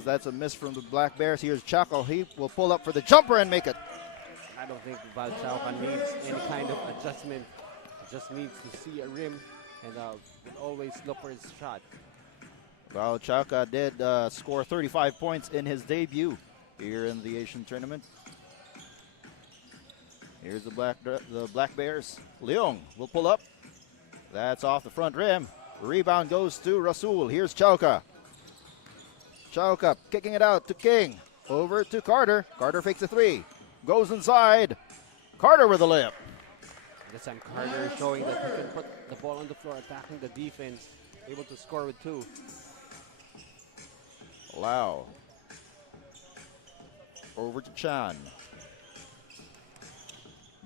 as that's a miss from the Black Bears. Here's Chaco. He will pull up for the jumper and make it. I don't think Val Chauca needs any kind of adjustment. He just needs to see a rim and will always look for his shot. Val Chauca did score 35 points in his debut here in the Asian tournament. Here's the Black Bears. Leong will pull up. That's off the front rim. Rebound goes to Rasul. Here's Chauca. Chauca kicking it out to King. Over to Carter. Carter fakes a three. Goes inside. Carter with a layup. This time Carter is showing that he can put the ball on the floor, attacking the defense, able to score with two. Lau. Over to Chan.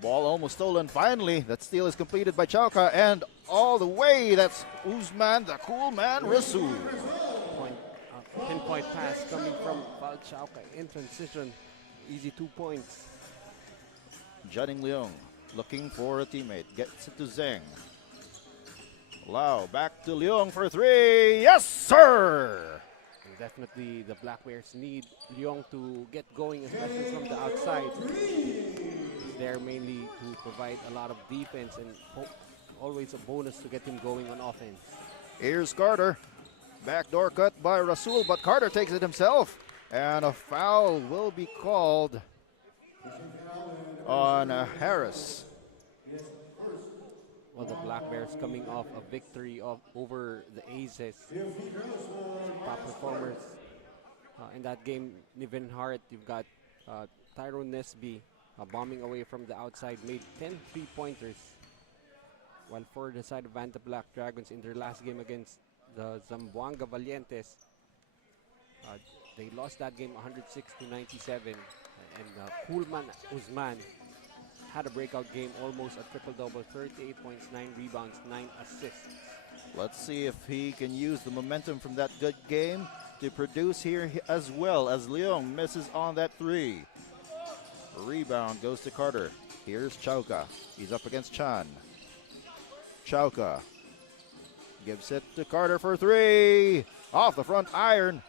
Ball almost stolen. Finally, that steal is completed by Chauca, and all the way, that's Usman, the cool man, Rasul. Pinpoint pass coming from Val Chauca in transition. Easy 2 points. Juding Leong looking for a teammate. Gets it to Zheng. Lau back to Leong for three. Yes, sir! And definitely the Black Bears need Leong to get going, especially from the outside. He's there mainly to provide a lot of defense and always a bonus to get him going on offense. Here's Carter. Backdoor cut by Rasul, but Carter takes it himself. And a foul will be called on Harris. Well, the Black Bears coming off a victory over the Aces. Top performers in that game. Niven Hart, you've got Tyrone Nesby bombing away from the outside, made 10 3-pointers. While for the side of Vanta Black Dragons in their last game against the Zamboanga Valientes, they lost that game 106-97, and Kulman Usman had a breakout game, almost a triple-double, 38 points, 9 rebounds, 9 assists. Let's see if he can use the momentum from that good game to produce here as well, as Leong misses on that three. Rebound goes to Carter. Here's Chauca. He's up against Chan. Chauca gives it to Carter for three. Off the front iron.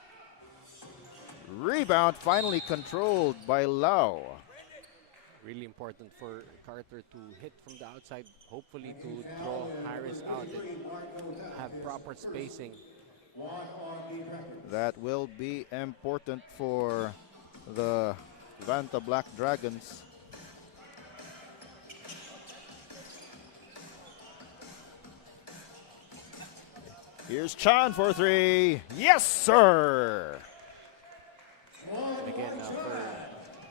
Rebound finally controlled by Lau. Really important for Carter to hit from the outside, hopefully to draw Harris out and have proper spacing. That will be important for the Vanta Black Dragons. Here's Chan for three. Yes, sir! And again,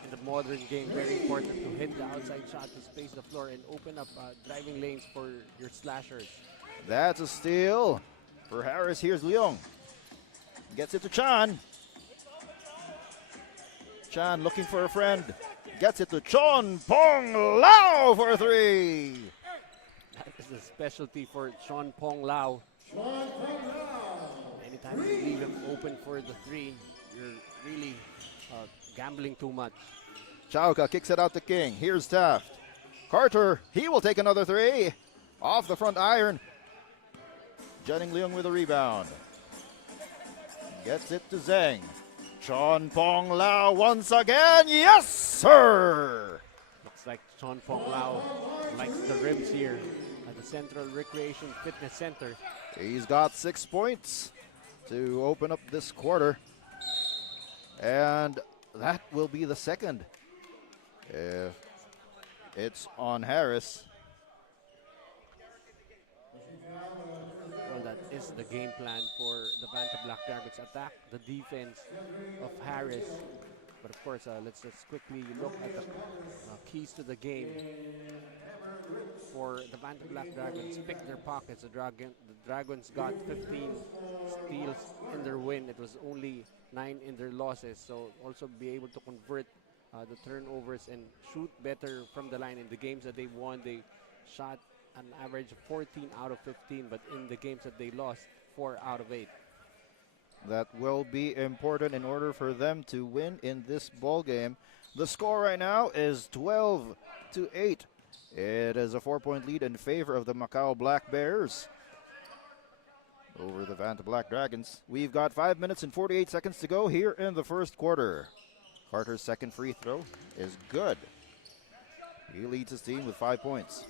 in the modern game, very important to hit the outside shot to space the floor and open up driving lanes for your slashers. That's a steal for Harris. Here's Leong. Gets it to Chan. Chan looking for a friend. Gets it to Chon Pong Lau for three. That is a specialty for Chon Pong Lau. Anytime you leave him open for the three, you're really gambling too much. Chauca kicks it out to King. Here's Taft. Carter, he will take another three. Off the front iron. Jennings Leong with a rebound. Gets it to Zheng. Chon Pong Lau once again. Yes, sir! Looks like Chon Pong Lau likes the rims here at the Central Recreation Fitness Center. He's got 6 points to open up this quarter. And that will be the second. If it's on Harris. Well, that is the game plan for the Vanta Black Dragons. Attack the defense of Harris. But of course, let's just quickly look at the keys to the game. For the Vanta Black Dragons, pick their pockets. The Dragons got 15 steals in their win. It was only 9 in their losses. So also be able to convert the turnovers and shoot better from the line. In the games that they won, they shot an average of 14 out of 15, but in the games that they lost, 4 out of 8. That will be important in order for them to win in this ball game. The score right now is 12-8. It is a 4-point lead in favor of the Macau Black Bears. over the Vanta Black Dragons. We've got 5 minutes and 48 seconds to go here in the first quarter. Carter's second free throw is good. He leads his team with 5 points.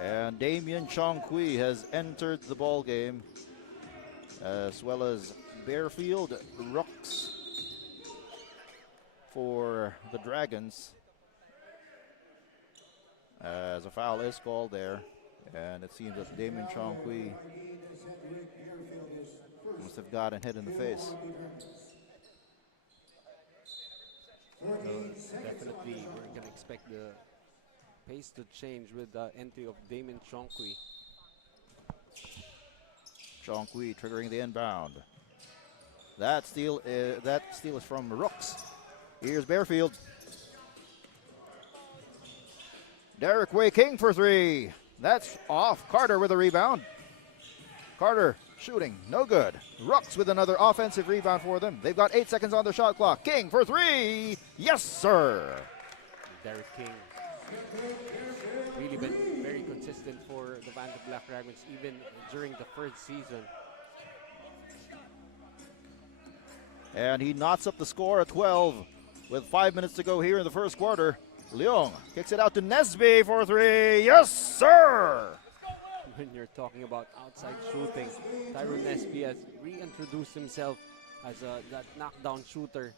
And Damian Chongqui has entered the ball game, as well as Bearfield Rooks for the Dragons, as a foul is called there. And it seems that Damian Chongqui must have gotten hit in the face. Definitely, we're going to expect the pace to change with the entry of Damon Chongqui. Chongqui triggering the inbound. That steal is from Rooks. Here's Bearfield. Derek Way King for three. That's off. Carter with a rebound. Carter shooting, no good. Rooks with another offensive rebound for them. They've got 8 seconds on the shot clock. King for three. Yes, sir. Derek King really been very consistent for the Vanta Black Dragons even during the first season. And he knots up the score at 12 with 5 minutes to go here in the first quarter. Leong kicks it out to Nesby for three. Yes, sir. When you're talking about outside shooting, Tyrone Nesby has reintroduced himself as that knockdown shooter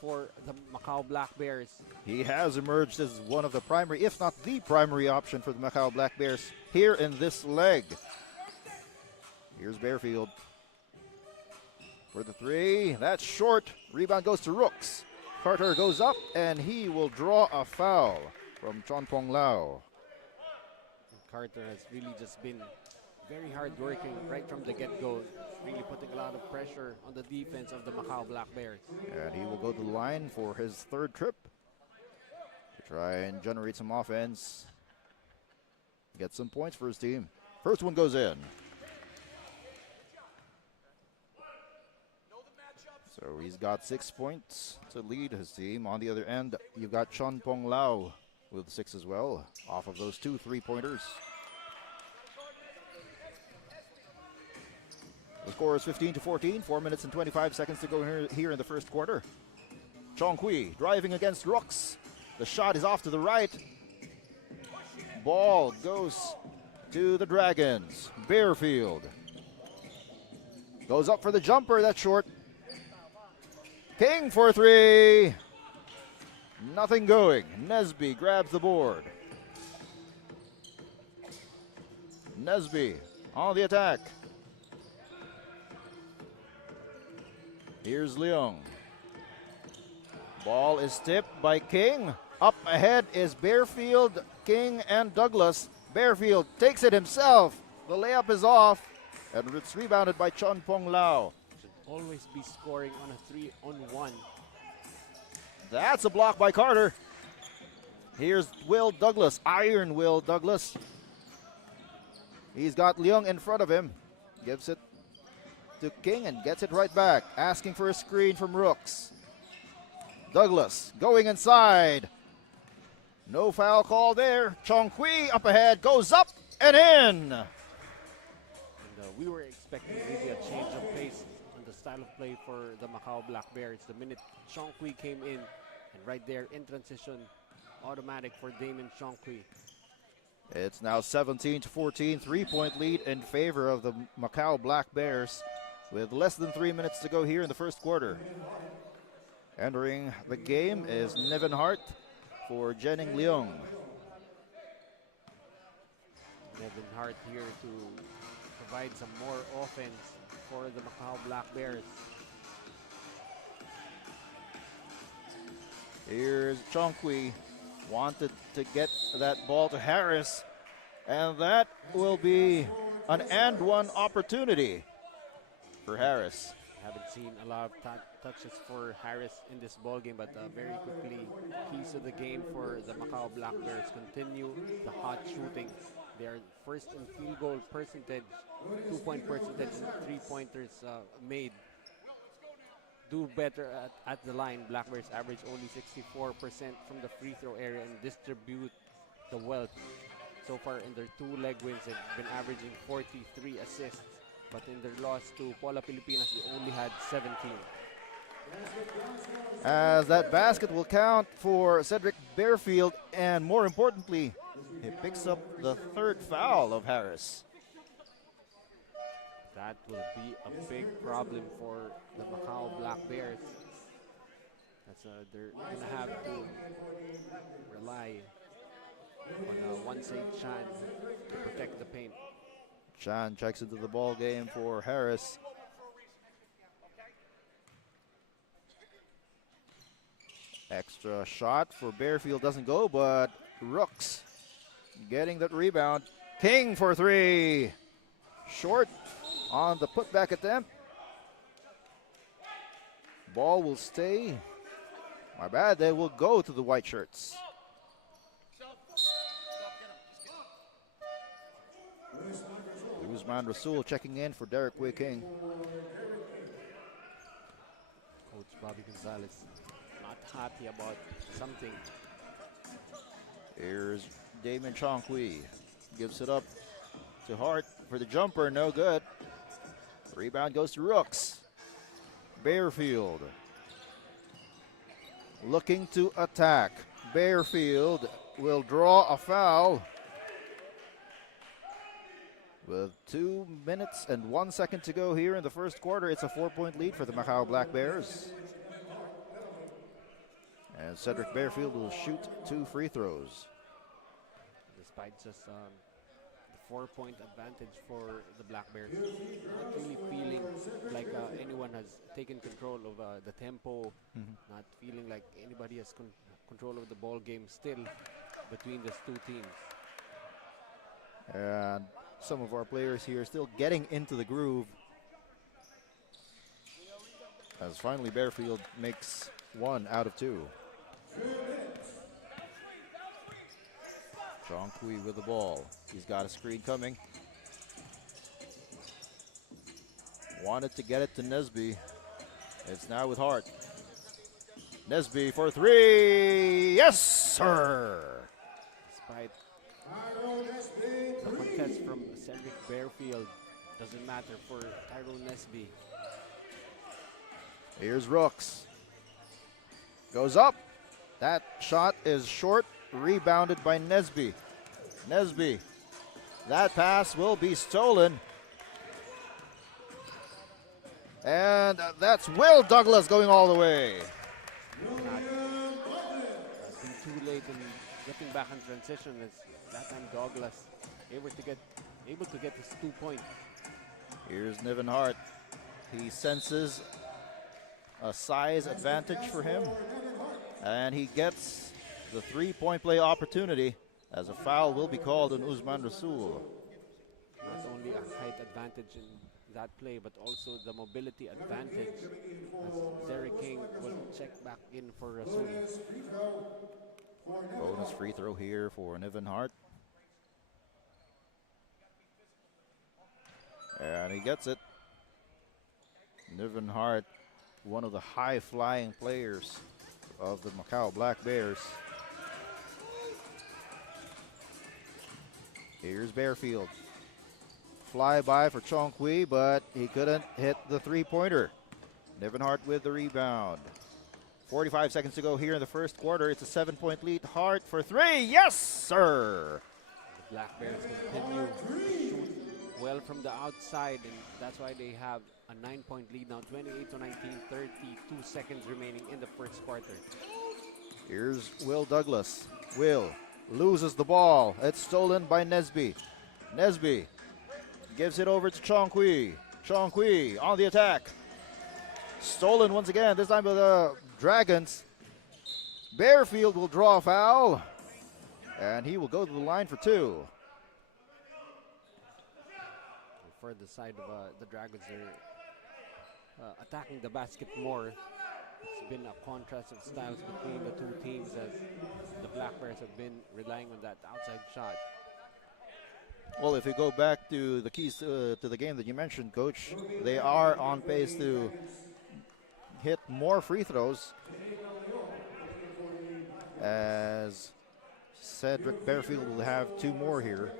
for the Macau Black Bears. He has emerged as one of the primary, if not the primary option for the Macau Black Bears here in this leg. Here's Bearfield for the three. That's short. Rebound goes to Rooks. Carter goes up, and he will draw a foul from Chonpong Lao. Carter has really just been very hard working right from the get-go, really putting a lot of pressure on the defense of the Macau Black Bears. And he will go to the line for his third trip to try and generate some offense, get some points for his team. First one goes in. So he's got 6 points to lead his team. On the other end, you've got Chonpong Lao with 6 as well, off of those 2 3-pointers. The score is 15-14, 4 minutes and 25 seconds to go here in the first quarter. Chongqui driving against Rooks. The shot is off to the right. Ball goes to the Dragons. Bearfield goes up for the jumper. That's short. King for three. Nothing going. Nesby grabs the board. Nesby on the attack. Here's Leong. Ball is tipped by King. Up ahead is Bearfield, King, and Douglas. Bearfield takes it himself. The layup is off, and it's rebounded by Chonpong Lao. Should always be scoring on a 3-on-1. That's a block by Carter. Here's Will Douglas, Iron Will Douglas. He's got Leong in front of him. Gives it to King and gets it right back. Asking for a screen from Rooks. Douglas going inside. No foul call there. Chongqui up ahead, goes up and in. And we were expecting maybe a change of pace on the style of play for the Macau Black Bears. The minute Chongqui came in, and right there in transition, automatic for Damon Chongqui. It's now 17-14, 3-point lead in favor of the Macau Black Bears with less than 3 minutes to go here in the first quarter. Entering the game is Nevin Hart for Jenning Leong. Nevin Hart here to provide some more offense for the Macau Black Bears. Here's Chongqui, wanted to get that ball to Harris, and that will be an and one opportunity for Harris. Haven't seen a lot of touches for Harris in this ball game, but very quickly, keys to the game for the Macau Black Bears. Continue the hot shooting. They are first in field goal percentage, 2-point percentage, and 3-pointers made. Do better at the line. Black Bears average only 64% from the free throw area and distribute the wealth So far in their 2 leg wins, they've been averaging 43 assists. But in their loss to Pola Pilipinas, they only had 17. As that basket will count for Cedric Bearfield, and more importantly, he picks up the 3rd foul of Harris. That will be a big problem for the Macau Black Bears. They're going to have to rely on one side Chan to protect the paint. Chan checks into the ball game for Harris. Extra shot for Bearfield doesn't go, but Rooks getting that rebound. King for 3. Short on the putback attempt. Ball will stay. My bad, they will go to the white shirts. Usman Rasul checking in for Derek Wei King. Coach Bobby Gonzalez not happy about something. Here's Damon Chongqui. Gives it up to Hart for the jumper, no good. Rebound goes to Rooks. Bearfield looking to attack. Bearfield will draw a foul. With 2 minutes and 1 second to go here in the first quarter, it's a 4-point lead for the Macau Black Bears. And Cedric Bearfield will shoot 2 free throws. Despite just the 4-point advantage for the Black Bears, not really feeling like anyone has taken control of the tempo, not feeling like anybody has control of the ball game still between these 2 teams. And some of our players here still getting into the groove. As finally Bearfield makes 1 out of 2. Chongqui with the ball. He's got a screen coming. Wanted to get it to Nesby. It's now with Hart. Nesby for 3. Yes, sir. Despite the contest from Cedric Bearfield, doesn't matter for Tyrone Nesby. Here's Rooks. Goes up. That shot is short. Rebounded by Nesby. Nesby. That pass will be stolen. And that's Will Douglas going all the way. Been too late in getting back in transition. It's that time Douglas able to get his 2 points. Here's Niven Hart. He senses a size advantage for him, and he gets the 3-point play opportunity as a foul will be called on Usman Rasul. Not only a height advantage in that play, but also the mobility advantage as Derek King will check back in for Rasul. Bonus free throw here for Niven Hart. And he gets it. Niven Hart, one of the high-flying players of the Macau Black Bears. Here's Bearfield. Fly by for Chongqui, but he couldn't hit the 3-pointer. Niven Hart with the rebound. 45 seconds to go here in the first quarter. It's a 7-point lead. Hart for 3. Yes, sir. The Black Bears continue to shoot well from the outside, and that's why they have a 9-point lead now. 28-19, 32 seconds remaining in the first quarter. Here's Will Douglas. Will loses the ball. It's stolen by Nesby. Nesby gives it over to Chongqui. Chongqui on the attack. Stolen once again, this time by the Dragons. Bearfield will draw a foul, and he will go to the line for 2. For the side of the Dragons, they're attacking the basket more. It's been a contrast of styles between the 2 teams as the Black Bears have been relying on that outside shot. Well, if you go back to the keys to the game that you mentioned, Coach, they are on pace to hit more free throws as Cedric Bearfield will have 2 more here.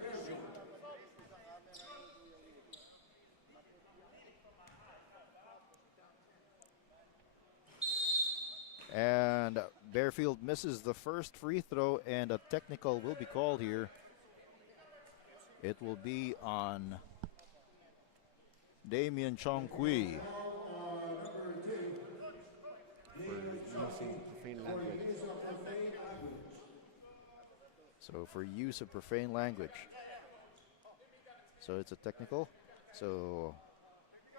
And Bearfield misses the first free throw, and a technical will be called here. It will be on Damian Chongqui. For using profane language. So for use of profane language. So it's a technical. So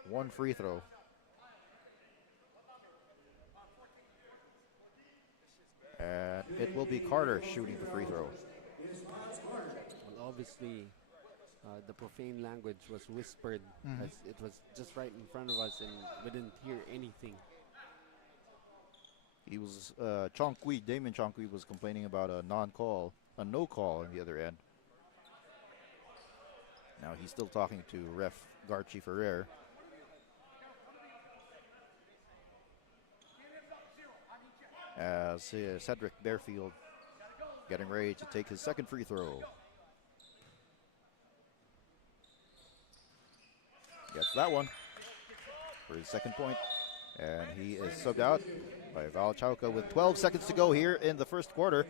1 free throw. And it will be Carter shooting the free throw. Well, obviously, the profane language was whispered as it was just right in front of us and we didn't hear anything. He was, Damian Chongqui was complaining about a non-call, a no call on the other end. Now he's still talking to ref Garchi Ferrer. As Cedric Bearfield getting ready to take his second free throw. Gets that one for his second point. And he is subbed out by Val Chauca with 12 seconds to go here in the first quarter.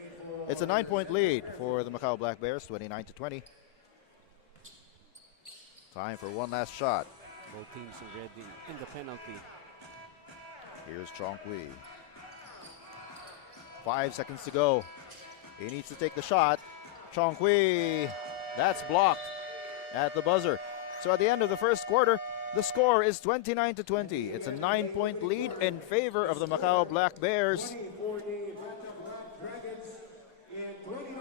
It's a 9-point lead for the Macau Black Bears, 29-20. Time for one last shot. Both teams already in the penalty. Here's Chongqui. 5 seconds to go. He needs to take the shot. Chongqui, that's blocked at the buzzer. So at the end of the first quarter, the score is 29-20. It's a 9-point lead in favor of the Macau Black Bears.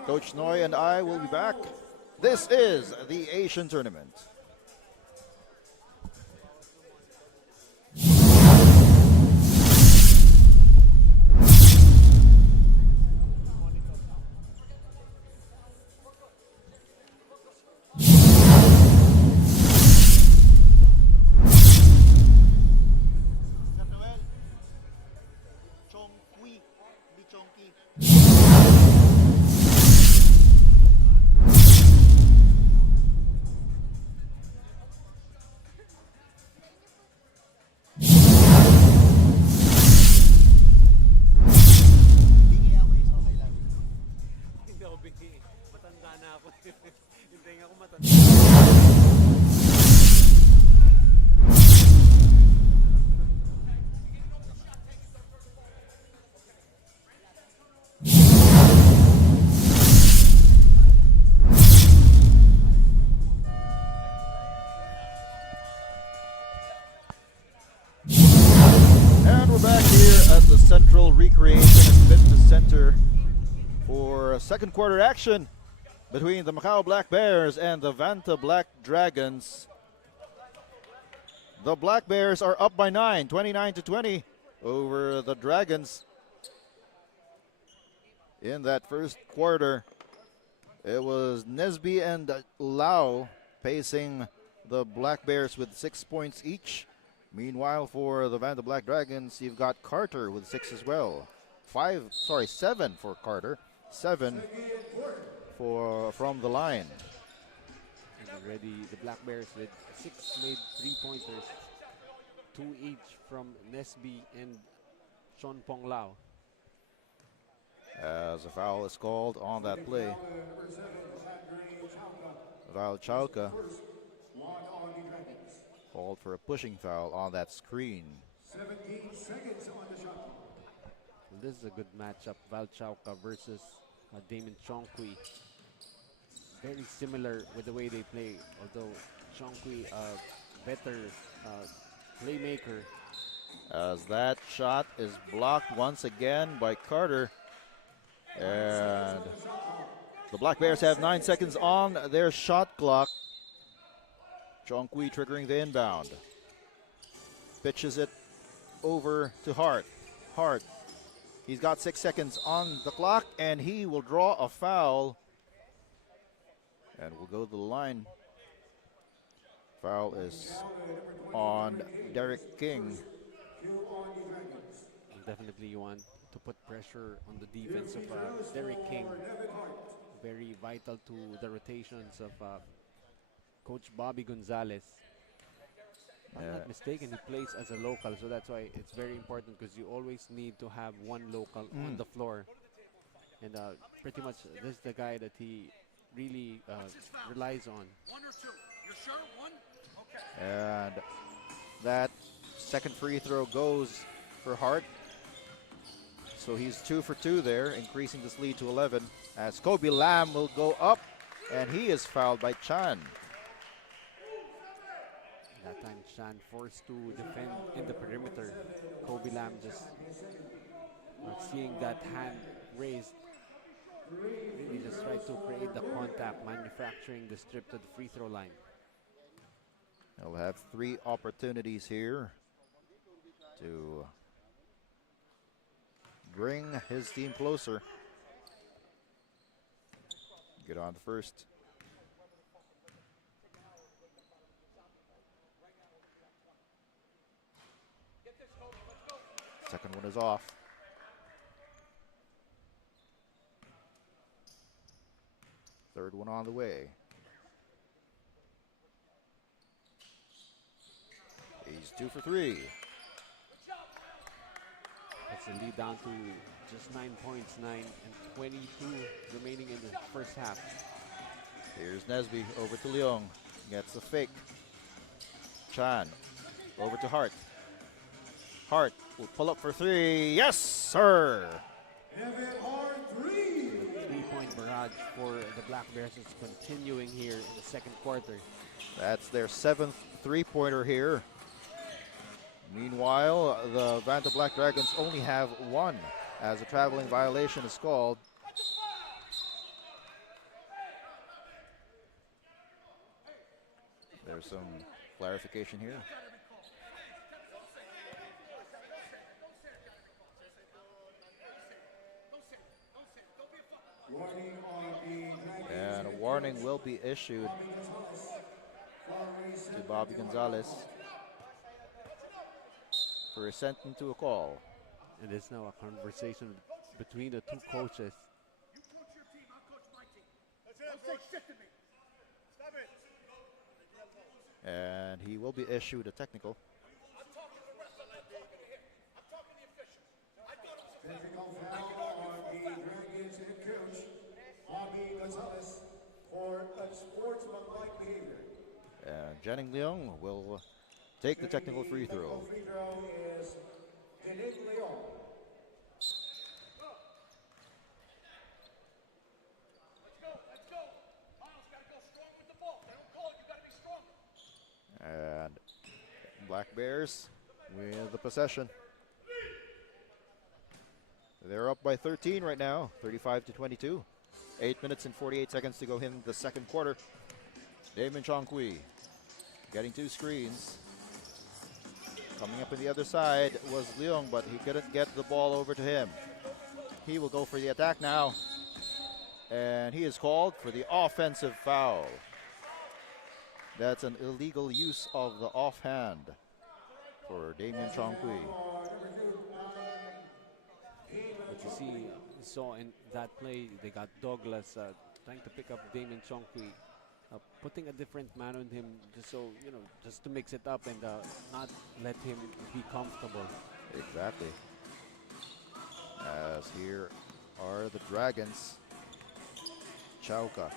Coach Noy and I will be back. This is the Asian Tournament. Central Recreation and Fitness Center for second quarter action between the Macau Black Bears and the Vanta Black Dragons. The Black Bears are up by 9, 29-20 over the Dragons. In that first quarter, it was Nesby and Lau pacing the Black Bears with 6 points each. Meanwhile, for the Vanta Black Dragons, you've got Carter with 6 as well. 7 for Carter, 7 from the line. And already the Black Bears with 6 made 3-pointers, 2 each from Nesby and Sean Pong Lau. As a foul is called on that play, Val Chauca called for a pushing foul on that screen. 17 seconds on the shot. Well, this is a good matchup, Val Chauca versus Damon Chongqui. Very similar with the way they play, although Chongqui better playmaker. As that shot is blocked once again by Carter. And the Black Bears have 9 seconds on their shot clock. Chongqui triggering the inbound. Pitches it over to Hart. Hart, he's got 6 seconds on the clock, and he will draw a foul. And we'll go to the line. Foul is on Derek King. Definitely you want to put pressure on the defense of Derek King. Very vital to the rotations of Coach Bobby Gonzalez. If I'm not mistaken, he plays as a local, so that's why it's very important, because you always need to have one local on the floor. And pretty much this is the guy that he really relies on. And that second free throw goes for Hart. So he's 2 for 2 there, increasing this lead to 11. As Kobe Lam will go up, and he is fouled by Chan. That time, Chan forced to defend in the perimeter. Kobe Lam just seeing that hand raised, really just tried to create the contact, manufacturing the strip to the free throw line. He'll have 3 opportunities here to bring his team closer. Get on the first. Second one is off. Third one on the way. He's 2 for 3. That's the lead down to just 9 points, 9 and 22 remaining in the first half. Here's Nesby over to Leong. Gets a fake. Chan over to Hart. Hart will pull up for 3. Yes, sir! The 3-point barrage for the Black Bears is continuing here in the second quarter. That's their 7th three-pointer here. Meanwhile, the Vanta Black Dragons only have 1 as a traveling violation is called. There's some clarification here. And a warning will be issued to Bobby Gonzalez for assenting to a call. And there's now a conversation between the two coaches. And he will be issued a technical. Technical foul on the Dragons head coach, Bobby Gonzalez, for unsportsmanlike behavior. And Jennings Leong will take the technical free throw. Technical free throw is Jennings Leong. And Black Bears with the possession. They're up by 13 right now, 35-22. 8 minutes and 48 seconds to go in the second quarter. Damon Chongqui getting 2 screens. Coming up on the other side was Leong, but he couldn't get the ball over to him. He will go for the attack now. And he is called for the offensive foul. That's an illegal use of the offhand for Damien Chongqui. But you see, you saw in that play, they got Douglas trying to pick up Damien Chongqui, putting a different man on him just so, just to mix it up and not let him be comfortable. Exactly. As here are the Dragons. Chauka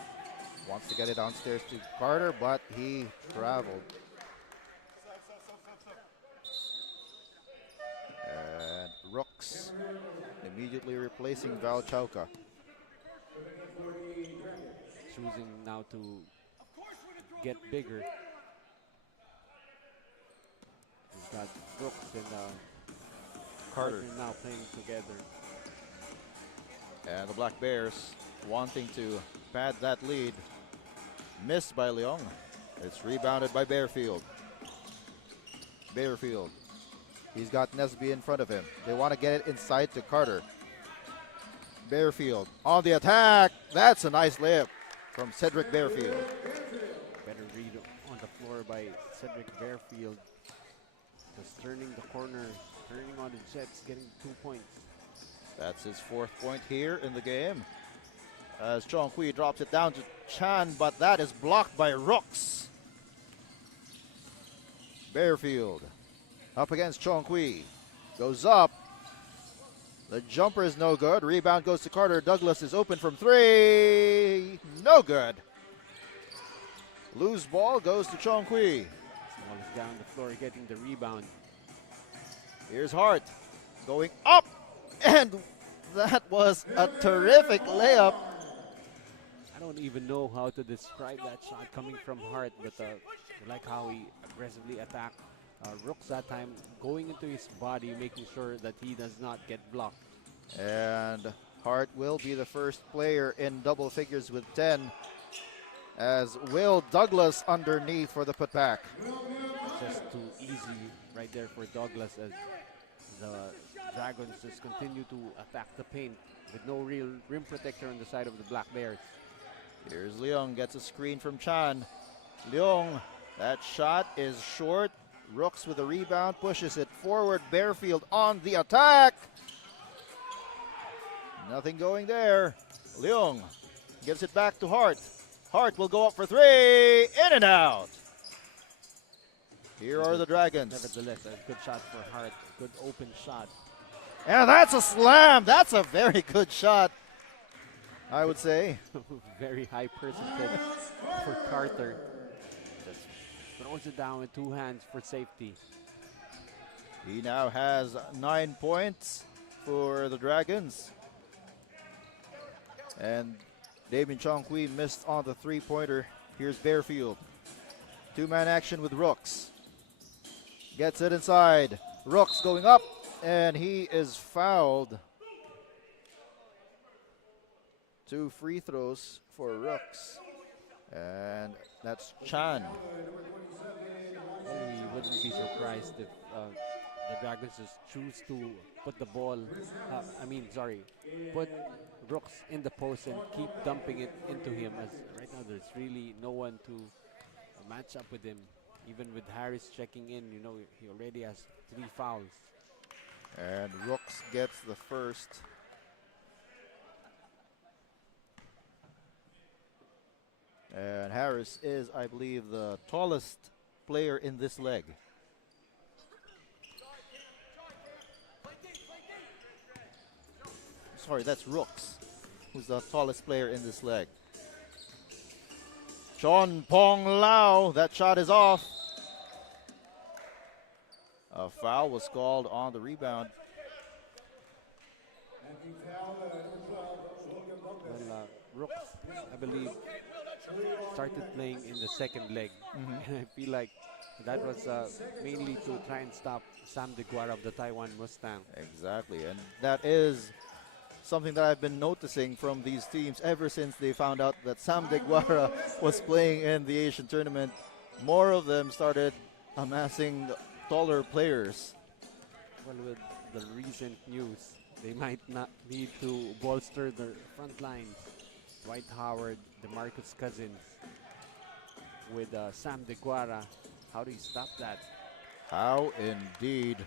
wants to get it downstairs to Carter, but he traveled. And Rooks immediately replacing Val Chauka. Choosing now to get bigger. He's got Brooks and Carter now playing together. And the Black Bears wanting to pad that lead. Missed by Leong. It's rebounded by Bearfield. Bearfield. He's got Nesby in front of him. They want to get it inside to Carter. Bearfield on the attack. That's a nice layup from Cedric Bearfield. Better read on the floor by Cedric Bearfield. Just turning the corner, turning on the Jets, getting 2 points. That's his 4th point here in the game. As Chong Hui drops it down to Chan, but that is blocked by Rooks. Bearfield up against Chong Hui. Goes up. The jumper is no good. Rebound goes to Carter. Douglas is open from 3. No good. Loose ball goes to Chong Hui. Small is down the floor getting the rebound. Here's Hart going up. And that was a terrific layup. I don't even know how to describe that shot coming from Hart, but I like how he aggressively attacked Rooks that time, going into his body, making sure that he does not get blocked. And Hart will be the first player in double figures with 10, as Will Douglas underneath for the putback. Just too easy right there for Douglas, as the Dragons just continue to attack the paint with no real rim protector on the side of the Black Bears. Here's Leung, gets a screen from Chan. Leung, that shot is short. Rooks with a rebound, pushes it forward. Bearfield on the attack. Nothing going there. Leung gives it back to Hart. Hart will go up for 3. In and out. Here are the Dragons. Nevertheless, a good shot for Hart. Good open shot. And that's a slam. That's a very good shot, I would say. Very high percentage for Carter. Just throws it down with 2 hands for safety. He now has 9 points for the Dragons. And Damien Chong Hui missed on the 3-pointer. Here's Bearfield. 2-man action with Rooks. Gets it inside. Rooks going up, and he is fouled. 2 free throws for Rooks. And that's Chan. We wouldn't be surprised if the Dragons just choose to put the ball, put Rooks in the post and keep dumping it into him, as right now there's really no one to match up with him. Even with Harris checking in, you know, he already has 3 fouls. And Rooks gets the first. And Harris is, I believe, the tallest player in this leg. Sorry, that's Rooks, who's the tallest player in this leg. Chon Pong Lau, that shot is off. A foul was called on the rebound. Well, Rooks, I believe, started playing in the second leg. And I feel like that was mainly to try and stop Sam DeGuara of the Taiwan Mustang. Exactly, and that is something that I've been noticing from these teams ever since they found out that Sam DeGuara was playing in the Asian tournament. More of them started amassing taller players. Well, with the recent news, they might not need to bolster their front lines. Dwight Howard, DeMarcus Cousins, with Sam DeGuara. How do you stop that? How indeed.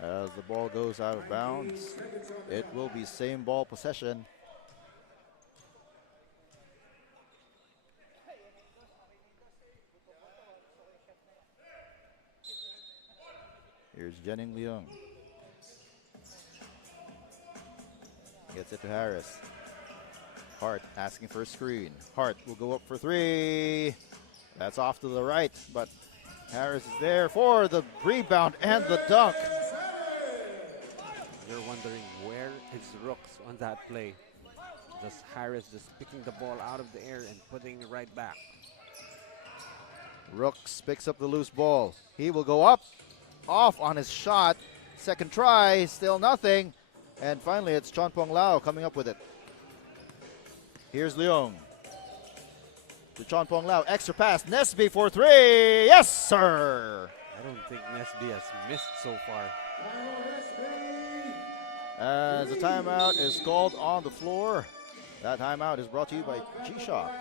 As the ball goes out of bounds, it will be same ball possession. Here's Jennings Leung. Gets it to Harris. Hart asking for a screen. Hart will go up for 3. That's off to the right, but Harris is there for the rebound and the dunk. You're wondering, where is Rooks on that play? Just Harris just picking the ball out of the air and putting it right back. Rooks picks up the loose ball. He will go up, off on his shot. Second try, still nothing. And finally, it's Chon Pong Lau coming up with it. Here's Leung. To Chon Pong Lau, extra pass, Nesby for 3. Yes, sir. I don't think Nesby has missed so far. As the timeout is called on the floor. That timeout is brought to you by G-Shock.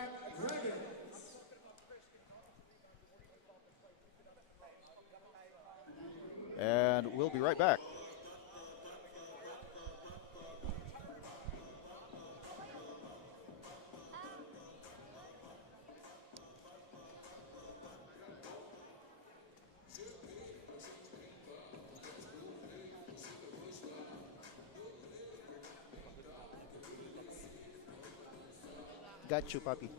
And we'll be right back. Got you, puppy.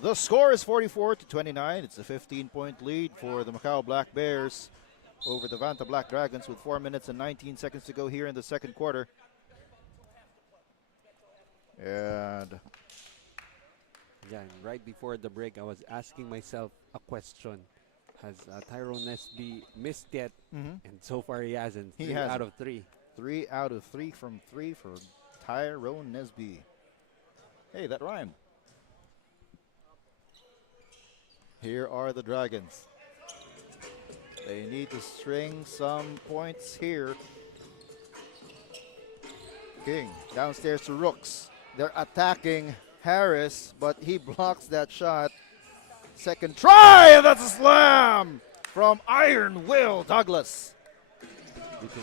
The score is 44-29. It's a 15-point lead for the Macau Black Bears over the Vanta Black Dragons with 4 minutes and 19 seconds to go here in the second quarter. And Yeah, and right before the break, I was asking myself a question. Has Tyrone Nesby missed yet? And so far he hasn't. He 3 hasn't. out of 3. 3 out of 3 from 3 for Tyrone Nesby. Hey, that rhymed. Here are the Dragons. They need to string some points here. King downstairs to Rooks. They're attacking Harris, but he blocks that shot. Second try, and that's a slam from Iron Will Douglas. You can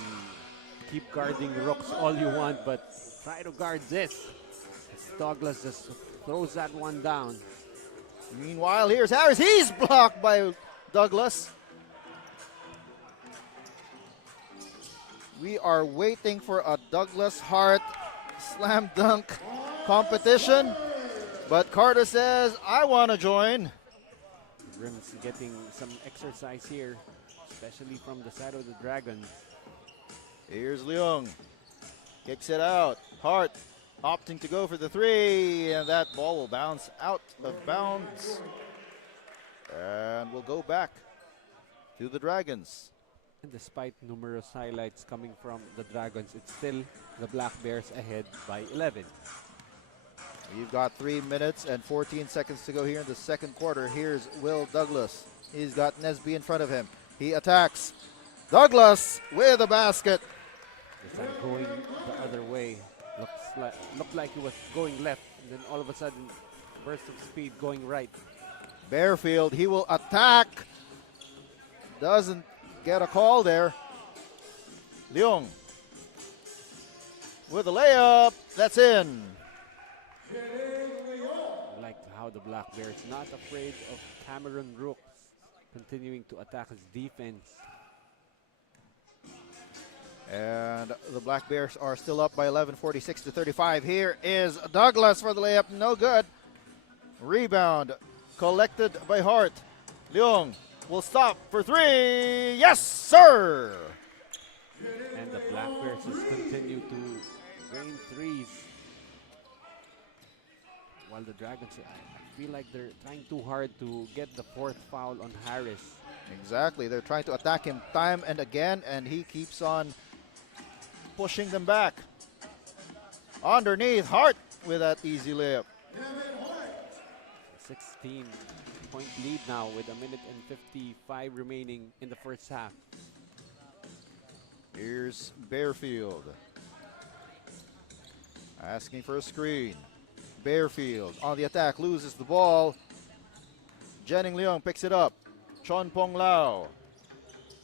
keep guarding Rocks all you want, but try to guard this. Douglas just throws that one down. Meanwhile, here's Harris. He's blocked by Douglas. We are waiting for a Douglas Hart slam dunk competition. But Carter says, I want to join. Rim's getting some exercise here, especially from the side of the Dragons. Here's Leung. Kicks it out. Hart opting to go for the three. And that ball will bounce out of bounds. And we'll go back to the Dragons. And despite numerous highlights coming from the Dragons, it's still the Black Bears ahead by 11. You've got 3 minutes and 14 seconds to go here in the second quarter. Here's Will Douglas. He's got Nesby in front of him. He attacks. Douglas with a basket. This time going the other way. Looked like he was going left, and then all of a sudden, burst of speed going right. Bearfield, he will attack. Doesn't get a call there. Leung with a layup. That's in. I like how the Black Bears not afraid of Cameron Rooks continuing to attack his defense. And the Black Bears are still up by 11, 46-35. Here is Douglas for the layup. No good. Rebound collected by Hart. Leung will stop for three. Yes, sir. And the Black Bears just continue to rain threes. While the Dragons, I feel like they're trying too hard to get the fourth foul on Harris. Exactly. They're trying to attack him time and again, and he keeps on pushing them back. Underneath, Hart with that easy layup. 16-point lead now with 1 minute and 55 remaining in the first half. Here's Bearfield. Asking for a screen. Bearfield on the attack, loses the ball. Jennings Leung picks it up. Chon Pong Lao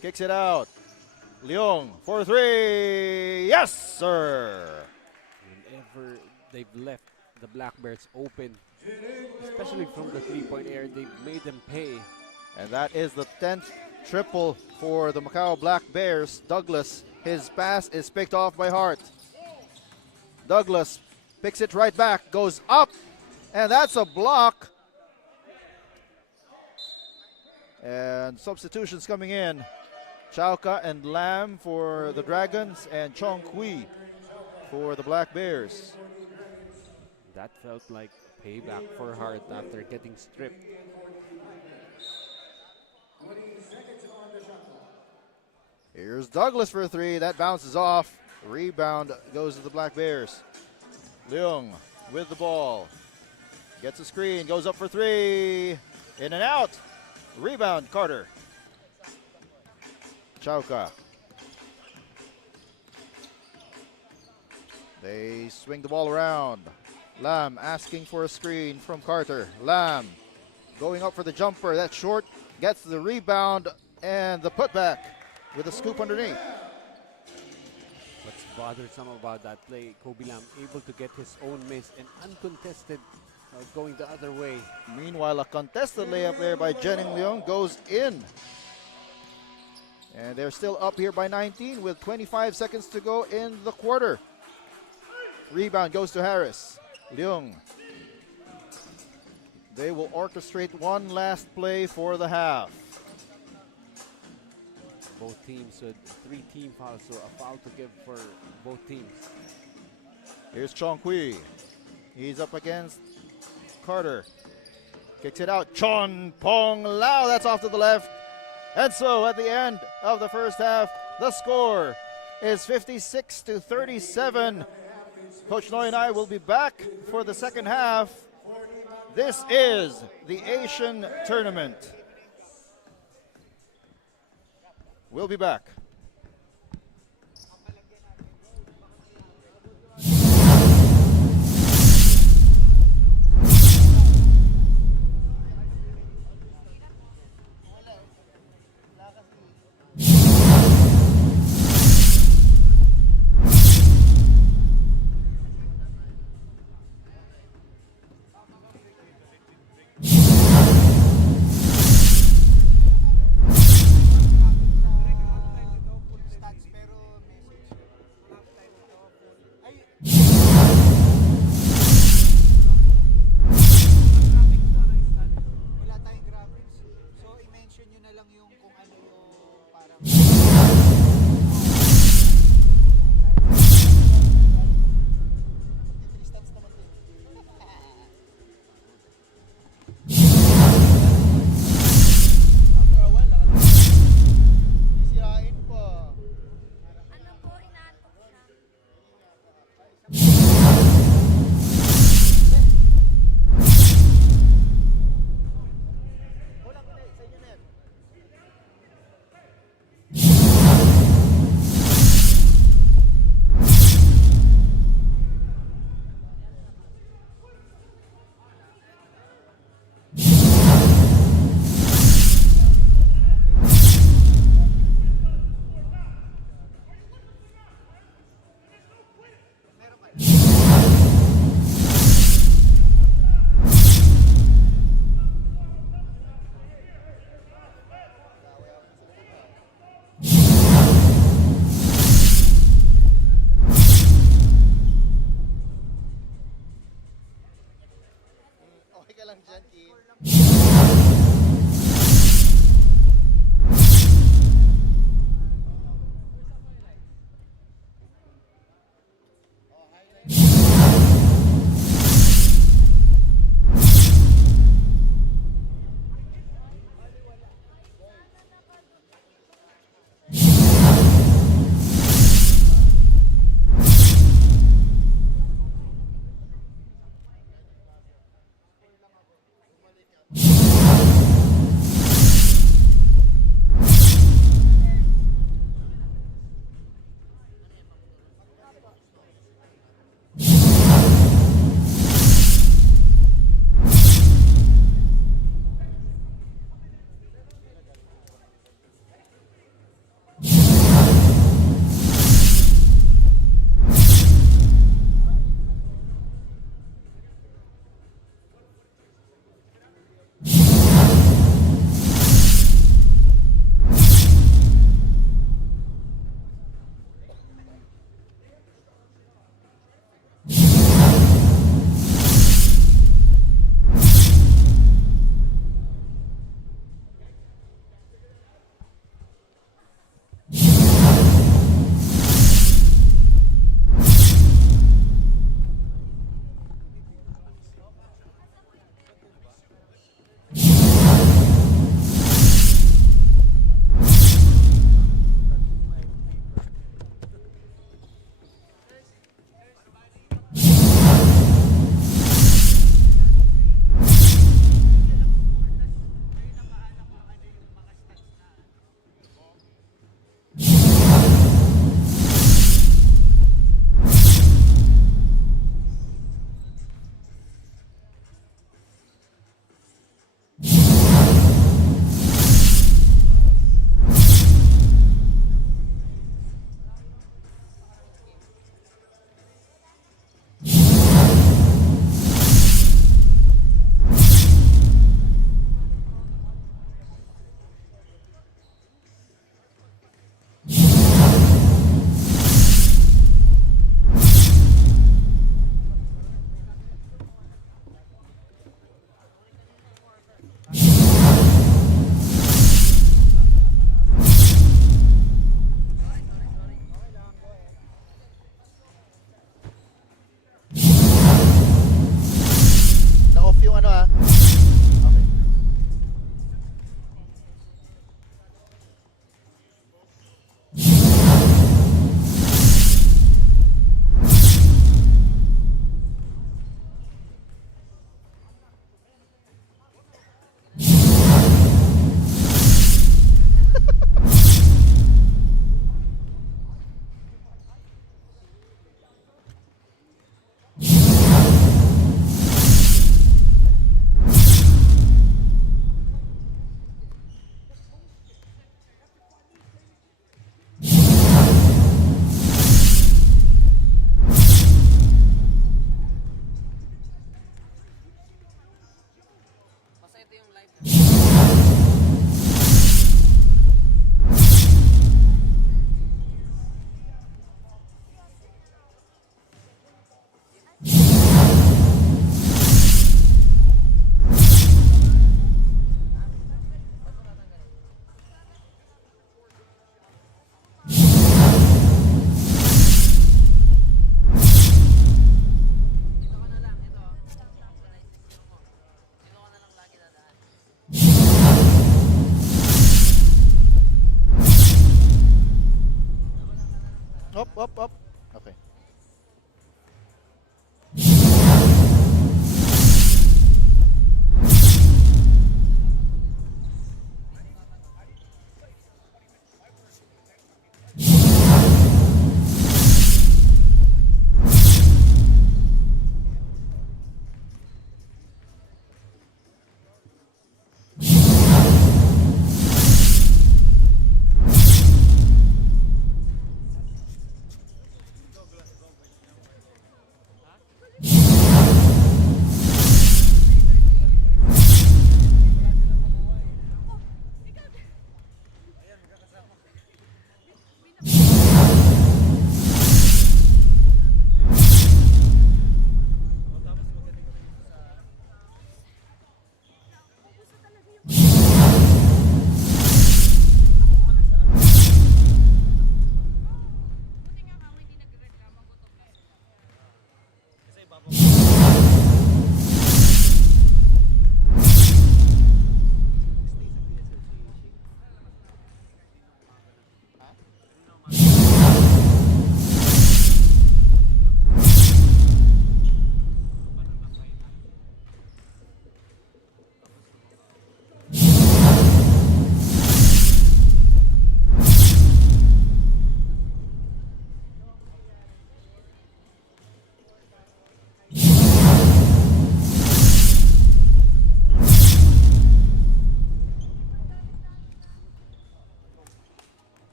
kicks it out. Leung for three. Yes, sir. Whenever they've left the Black Bears open, especially from the three-point area, they've made them pay. And that is the 10th triple for the Macau Black Bears. Douglas, his pass is picked off by Hart. Douglas picks it right back, goes up, and that's a block. And substitutions coming in. Chauka and Lam for the Dragons, and Chong Kui for the Black Bears. That felt like payback for Hart after getting stripped. Here's Douglas for three. That bounces off. Rebound goes to the Black Bears. Leung with the ball. Gets a screen, goes up for three. In and out. Rebound, Carter. Chauka. They swing the ball around. Lam asking for a screen from Carter. Lam going up for the jumper. That's short. Gets the rebound and the putback with a scoop underneath. What's bothersome about that play, Kobe Lam able to get his own miss and uncontested going the other way. Meanwhile, a contested layup there by Jennings Leong goes in. And they're still up here by 19 with 25 seconds to go in the quarter. Rebound goes to Harris. Leong. They will orchestrate one last play for the half. Both teams with 3 team fouls, so a foul to give for both teams. Here's Chong Kui. He's up against Carter. Kicks it out. Chon Pong Lao. That's off to the left. And so at the end of the first half, the score is 56-37. Coach Noy and I will be back for the second half. This is the Asian Tournament. We'll be back.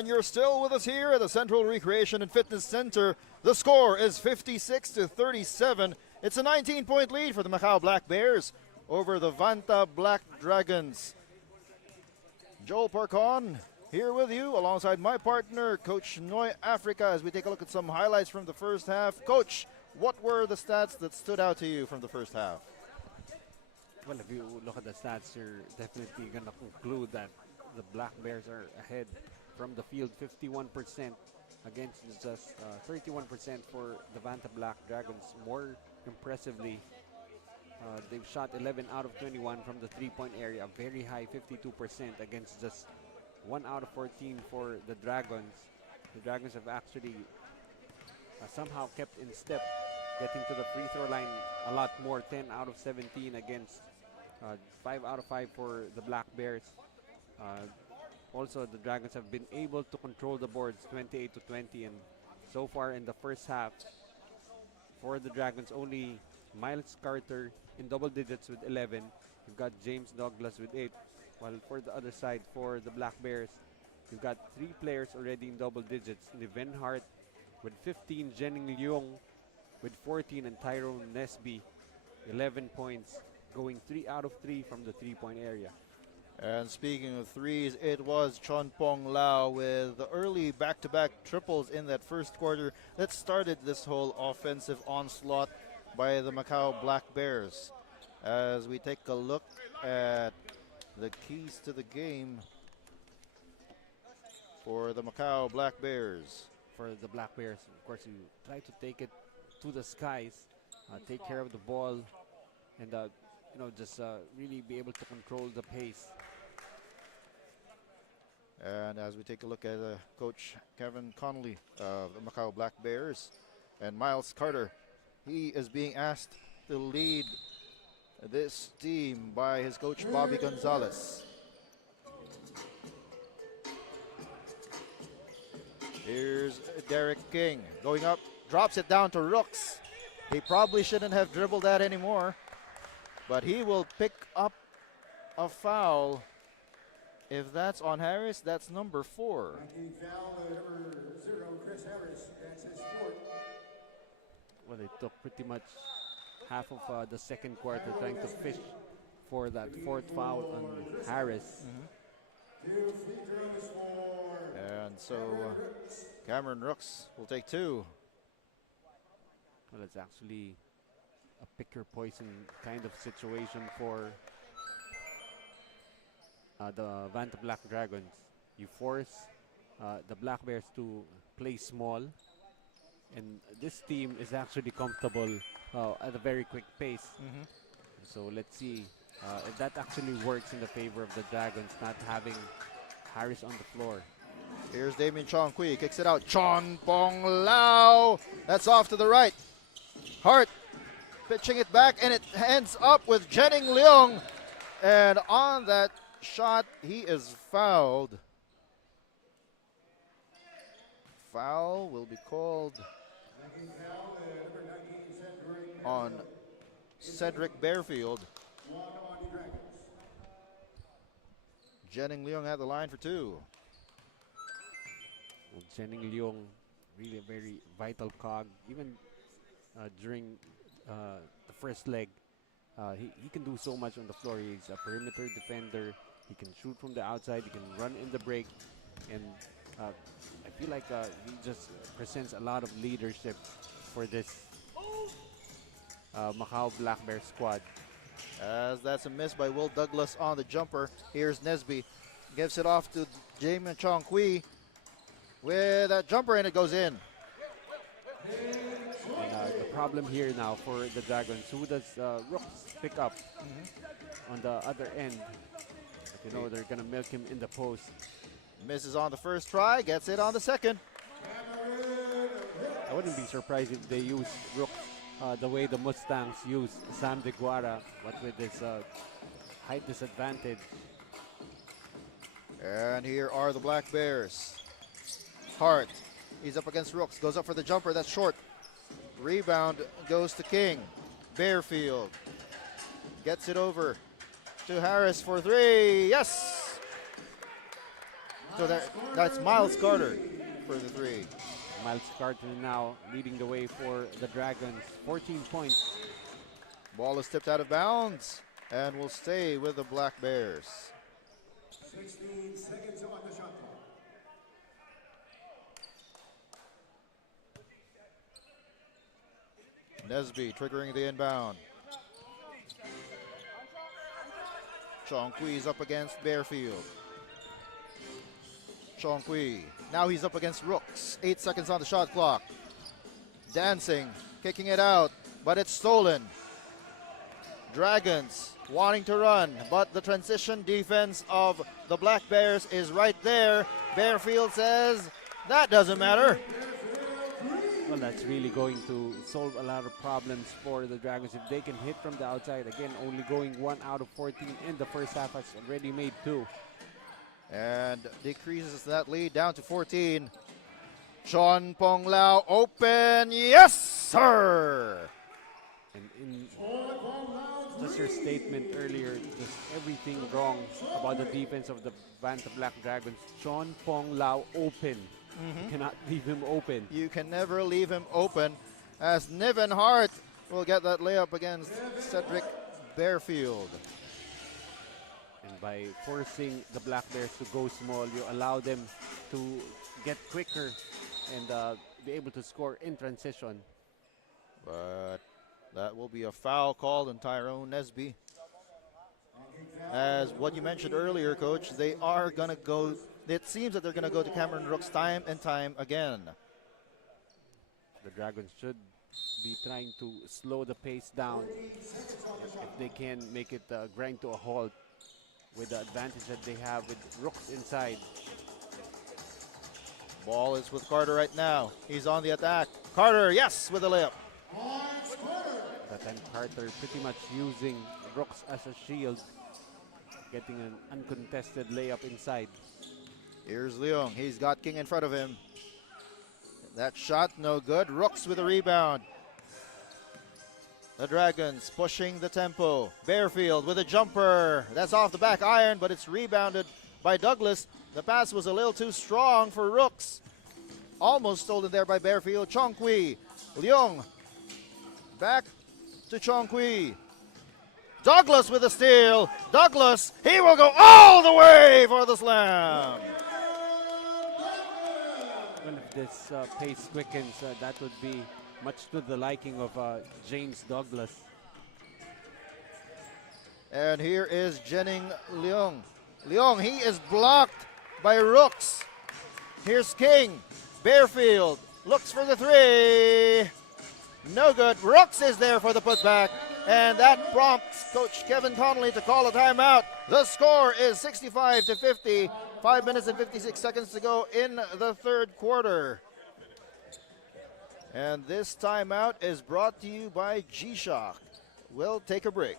And you're still with us here at the Central Recreation and Fitness Center. The score is 56-37. It's a 19-point lead for the Macau Black Bears over the Vanta Black Dragons. Joel Parcon here with you alongside my partner, Coach Noy Africa, as we take a look at some highlights from the first half. Coach, what were the stats that stood out to you from the first half? Well, if you look at the stats, you're definitely going to conclude that the Black Bears are ahead from the field, 51% against just 31% for the Vanta Black Dragons. More impressively, they've shot 11 out of 21 from the three-point area, a very high 52% against just 1 out of 14 for the Dragons. The Dragons have actually somehow kept in step, getting to the free throw line a lot more, 10 out of 17 against 5 out of 5 for the Black Bears. Also, the Dragons have been able to control the boards 28-20, and so far in the first half, for the Dragons, only Miles Carter in double digits with 11. You've got James Douglas with 8, while for the other side, for the Black Bears, you've got 3 players already in double digits. Niven Hart with 15, Jenning Leong with 14, and Tyrone Nesby 11 points, going 3 out of 3 from the three-point area. And speaking of threes, it was Chon Pong Lao with the early back-to-back triples in that first quarter that started this whole offensive onslaught by the Macau Black Bears. As we take a look at the keys to the game for the Macau Black Bears. For the Black Bears, of course, you try to take it to the skies, take care of the ball, and just really be able to control the pace. And as we take a look at Coach Kevin Connolly of the Macau Black Bears and Miles Carter, he is being asked to lead this team by his coach Bobby Gonzalez. Here's Derek King going up, drops it down to Rooks. He probably shouldn't have dribbled that anymore, but he will pick up a foul. If that's on Harris, that's number 4. Foul, number 0, Chris Harris. That's his 4th. Well, they took pretty much half of the second quarter trying to fish for that 4th foul on Harris. Two free throws for And so Cameron Rooks will take 2. Well, it's actually a pick your poison kind of situation for the Vanta Black Dragons. You force the Black Bears to play small, and this team is actually comfortable at a very quick pace. So let's see if that actually works in the favor of the Dragons, not having Harris on the floor. Here's Damien Chong Kui, kicks it out. Chon Pong Lao. That's off to the right. Hart pitching it back, and it ends up with Jenning Leong. And on that shot, he is fouled. Foul will be called on Cedric Bearfield. Jenning Leong at the line for 2. Well, Jenning Leong, really a very vital cog, even during the first leg. He can do so much on the floor. He's a perimeter defender. He can shoot from the outside. He can run in the break. And I feel like he just presents a lot of leadership for this Macau Black Bear squad. As that's a miss by Will Douglas on the jumper. Here's Nesby. Gives it off to Jamin Chong Kui with that jumper, and it goes in. And the problem here now for the Dragons, who does Rooks pick up on the other end? But you know they're going to milk him in the post. Misses on the first try, gets it on the second. I wouldn't be surprised if they use Rooks the way the Mustangs use Sam DeGuara, but with this height disadvantage. And here are the Black Bears. Hart, he's up against Rooks, goes up for the jumper, that's short. Rebound goes to King. Bearfield gets it over to Harris for 3. Yes! So that's Miles Carter for the three. Miles Carter now leading the way for the Dragons. 14 points. Ball is tipped out of bounds and will stay with the Black Bears. 16 seconds on the shot clock. Nesby triggering the inbound. Chong Kui's up against Bearfield. Chong Kui. Now he's up against Rooks. 8 seconds on the shot clock. Dancing, kicking it out, but it's stolen. Dragons wanting to run, but the transition defense of the Black Bears is right there. Bearfield says, that doesn't matter. Well, that's really going to solve a lot of problems for the Dragons if they can hit from the outside. Again, only going 1 out of 14 in the first half, has already made 2. And decreases that lead down to 14. Chon Pong Lao open, yes sir! And in just your statement earlier, just everything wrong about the defense of the Banta Black Dragons. Chon Pong Lao open. You cannot leave him open. You can never leave him open, as Niven Hart will get that layup against Cedric Bearfield. And by forcing the Black Bears to go small, you allow them to get quicker and be able to score in transition. But that will be a foul called on Tyrone Nesby. As what you mentioned earlier, Coach, they are going to go, it seems that they're going to go to Cameron Rooks time and time again. The Dragons should be trying to slow the pace down if they can make it grind to a halt with the advantage that they have with Rooks inside. Ball is with Carter right now. He's on the attack. Carter, yes, with a layup. That time Carter pretty much using Rooks as a shield, getting an uncontested layup inside. Here's Leung. He's got King in front of him. That shot no good. Rooks with a rebound. The Dragons pushing the tempo. Bearfield with a jumper. That's off the back iron, but it's rebounded by Douglas. The pass was a little too strong for Rooks. Almost stolen there by Bearfield. Chong Kui. Leung. Back to Chong Kui. Douglas with a steal. Douglas, he will go all the way for the slam. Well, if this pace quickens, that would be much to the liking of James Douglas. And here is Jennings Leung. Leung, he is blocked by Rooks. Here's King. Bearfield looks for the three. No good. Rooks is there for the putback. And that prompts Coach Kevin Connolly to call a timeout. The score is 65-50. 5 minutes and 56 seconds to go in the third quarter. And this timeout is brought to you by G-Shock. We'll take a break.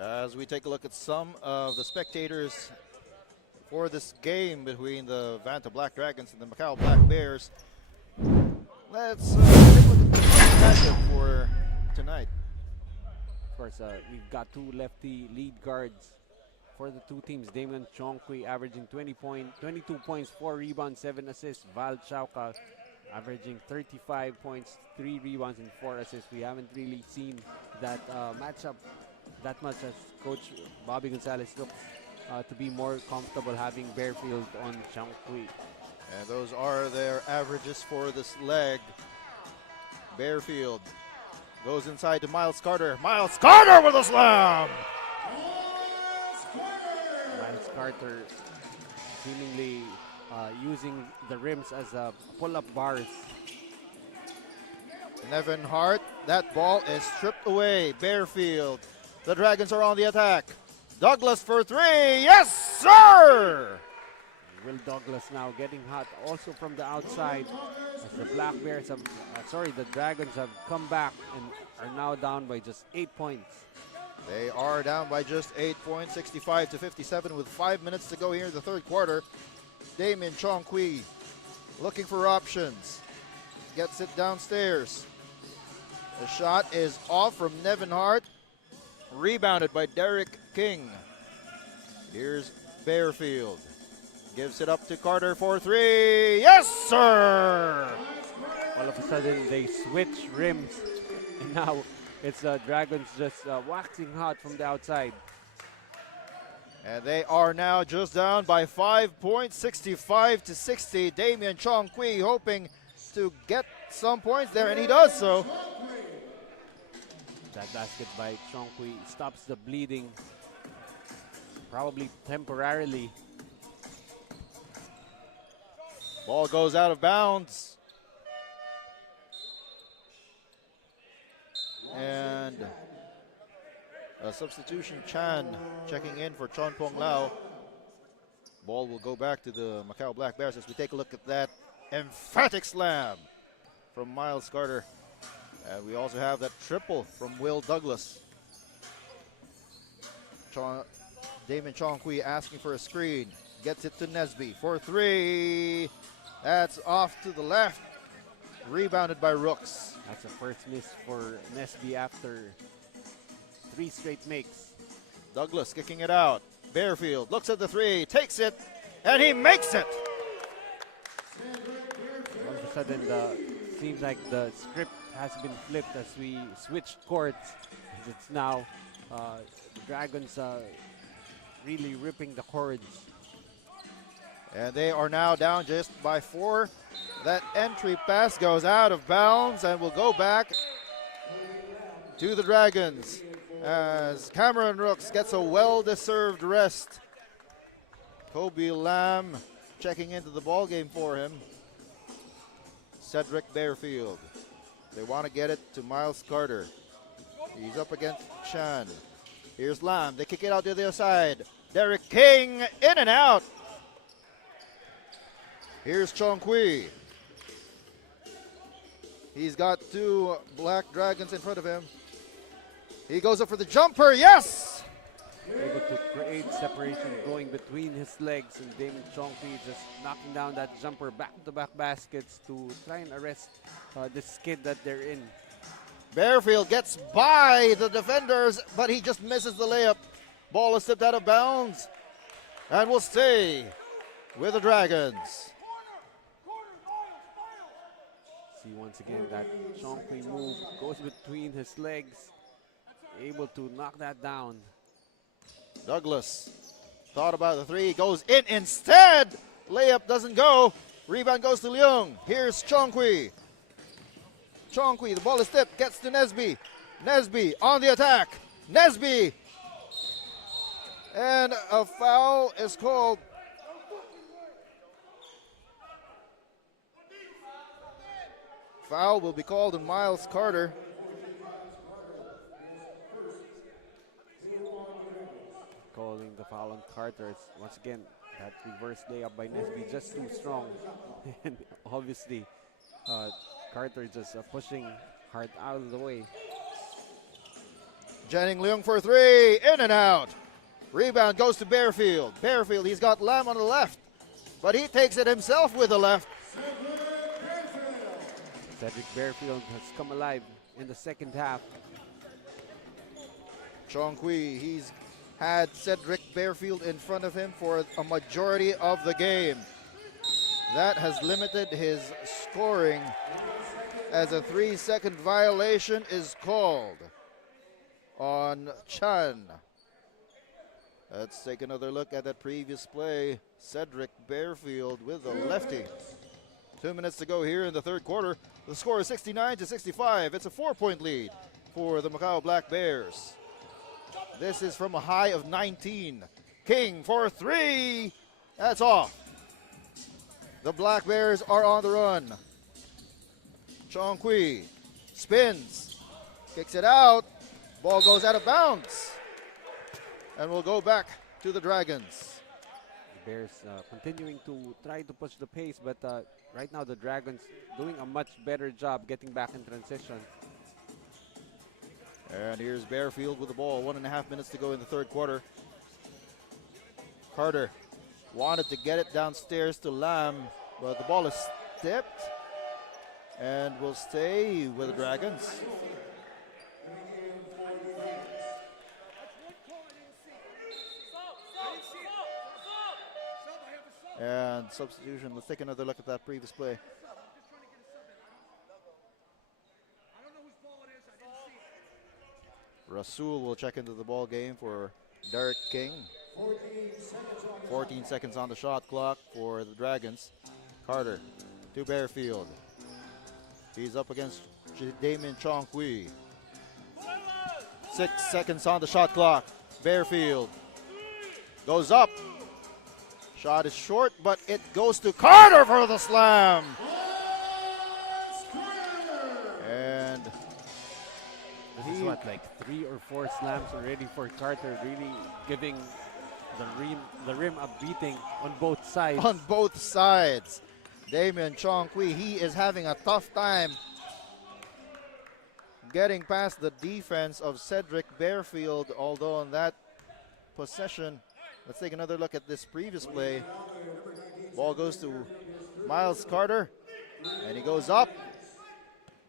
As we take a look at some of the spectators for this game between the Vanta Black Dragons and the Macau Black Bears, let's take a look at the matchup for tonight. Of course, we've got two lefty lead guards for the two teams. Damian Chong Kui averaging 22 points, 4 rebounds, 7 assists. Val Chauca averaging 35 points, 3 rebounds, and 4 assists. We haven't really seen that matchup that much, as Coach Bobby Gonzalez looks to be more comfortable having Bearfield on Chong Kui. And those are their averages for this leg. Bearfield goes inside to Miles Carter. Miles Carter with a slam! Miles Carter seemingly using the rims as pull-up bars. Nevin Hart, that ball is stripped away. Bearfield, the Dragons are on the attack. Douglas for three, yes sir! Will Douglas now getting hot also from the outside as the the Dragons have come back and are now down by just 8 points. They are down by just 8 points, 65 to 57 with 5 minutes to go here in the third quarter. Damien Chongqui looking for options. Gets it downstairs. The shot is off from Nevin Hart. Rebounded by Derek King. Here's Bearfield. Gives it up to Carter for three. Yes, sir! All of a sudden, they switch rims. And now it's Dragons just waxing hot from the outside. And they are now just down by 5 points, 65 to 60. Damien Chongqui hoping to get some points there, and he does so. That basket by Chongqui stops the bleeding, probably temporarily. Ball goes out of bounds. And a substitution, Chan checking in for Chon Pong Lao. Ball will go back to the Macau Black Bears as we take a look at that emphatic slam from Miles Carter. And we also have that triple from Will Douglas. Damon Chongqui asking for a screen. Gets it to Nesby for three. That's off to the left. Rebounded by Rooks. That's a first miss for Nesby after 3 straight makes. Douglas kicking it out. Bearfield looks at the three, takes it, and he makes it. All of a sudden, seems like the script has been flipped as we switched courts. It's now the Dragons really ripping the cords. And they are now down just by 4. That entry pass goes out of bounds and will go back to the Dragons as Cameron Rooks gets a well-deserved rest. Kobe Lamb checking into the ball game for him. Cedric Bearfield. They want to get it to Miles Carter. He's up against Chan. Here's Lamb. They kick it out to the other side. Derek King in and out. Here's Chongqui. He's got 2 Black Dragons in front of him. He goes up for the jumper. Yes! Able to create separation going between his legs, and Damon Chongqui just knocking down that jumper back-to-back baskets to try and arrest the skid that they're in. Bearfield gets by the defenders, but he just misses the layup. Ball is tipped out of bounds and will stay with the Dragons. See once again that Chongqui move goes between his legs, able to knock that down. Douglas thought about the three, goes in instead. Layup doesn't go. Rebound goes to Leung. Here's Chongqui. Chongqui, the ball is tipped, gets to Nesby. Nesby on the attack. Nesby. And a foul is called. Foul will be called on Miles Carter. Calling the foul on Carter. It's, once again, that reverse layup by Nesby just too strong. And obviously, Carter just pushing Hart out of the way. Jennings Leung for three, in and out. Rebound goes to Bearfield. Bearfield, he's got Lamb on the left, but he takes it himself with the left. Cedric Bearfield has come alive in the second half. Chongqui, he's had Cedric Bearfield in front of him for a majority of the game. That has limited his scoring as a 3-second violation is called on Chan. Let's take another look at that previous play. Cedric Bearfield with a lefty. 2 minutes to go here in the third quarter. The score is 69 to 65. It's a 4-point lead for the Macau Black Bears. This is from a high of 19. King for three. That's off. The Black Bears are on the run. Chongqui spins, kicks it out. Ball goes out of bounds. And will go back to the Dragons. The Bears continuing to try to push the pace, but right now the Dragons doing a much better job getting back in transition. And here's Bearfield with the ball. 1.5 minutes to go in the third quarter. Carter wanted to get it downstairs to Lamb, but the ball is tipped and will stay with the Dragons. And substitution. Let's take another look at that previous play. Rasul will check into the ball game for Derek King. 14 seconds on the shot clock for the Dragons. Carter to Bearfield. He's up against Damien Chongqui. 6 seconds on the shot clock. Bearfield goes up. Shot is short, but it goes to Carter for the slam. And this is what, like 3 or 4 slams already for Carter, really giving the rim a beating on both sides. On both sides. Damien Chongqui, he is having a tough time getting past the defense of Cedric Bearfield, although on that possession, let's take another look at this previous play. Ball goes to Miles Carter, and he goes up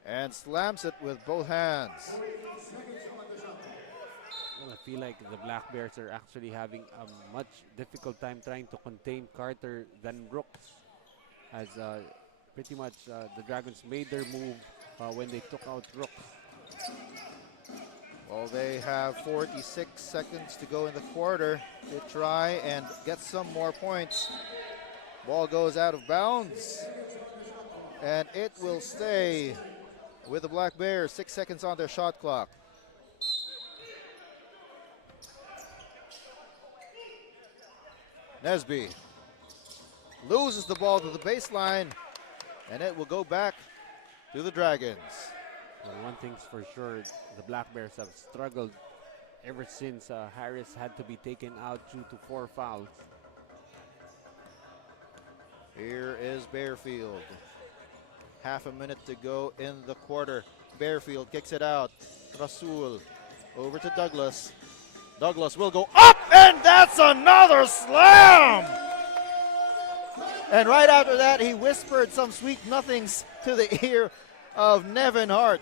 and slams it with both hands. Well, I feel like the Black Bears are actually having a much difficult time trying to contain Carter than Brooks, as pretty much the Dragons made their move when they took out Brooks. Well, they have 46 seconds to go in the quarter to try and get some more points. Ball goes out of bounds, and it will stay with the Black Bears. 6 seconds on their shot clock. Nesby loses the ball to the baseline, and it will go back to the Dragons. Well, one thing's for sure, the Black Bears have struggled ever since Harris had to be taken out due to 4 fouls. Here is Bearfield. Half a minute to go in the quarter. Bearfield kicks it out. Rasul over to Douglas. Douglas will go up, and that's another slam! And right after that, he whispered some sweet nothings to the ear of Nevin Hart.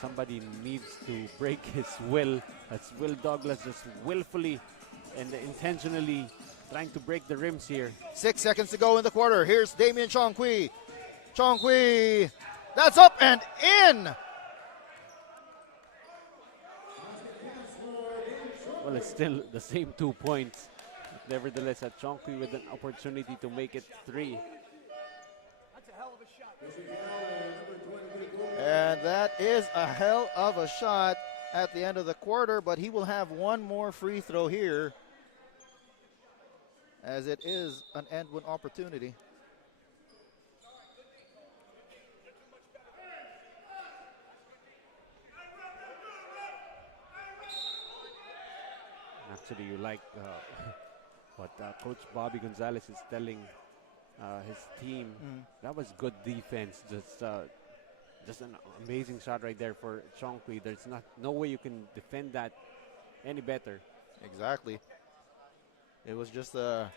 Somebody needs to break his will. That's Will Douglas just willfully and intentionally trying to break the rims here. 6 seconds to go in the quarter. Here's Damien Chongqui. Chongqui, that's up and in! Well, it's still the same 2 points. Nevertheless, Chongqui with an opportunity to make it 3. And that is a hell of a shot at the end of the quarter, but he will have one more free throw here, as it is an end one opportunity. Actually, you like what Coach Bobby Gonzalez is telling his team. That was good defense. Just an amazing shot right there for Chongqui. There's no way you can defend that any better. Exactly. It was just a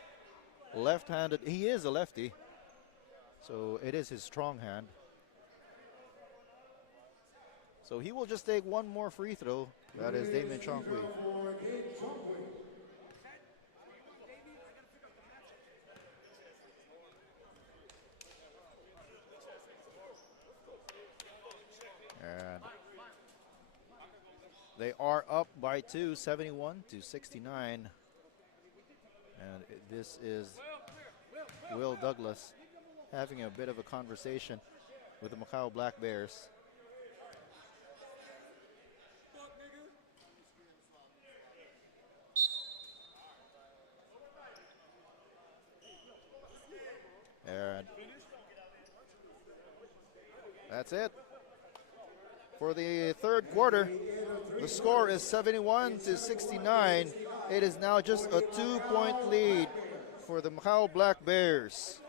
left-handed. He is a lefty, so it is his strong hand. So he will just take one more free throw. That is Damien Chongqui. And they are up by 2, 71 to 69. And this is Will Douglas having a bit of a conversation with the Macau Black Bears. And that's it. For the third quarter, the score is 71-69. It is now just a 2-point lead for the Macau Black Bears.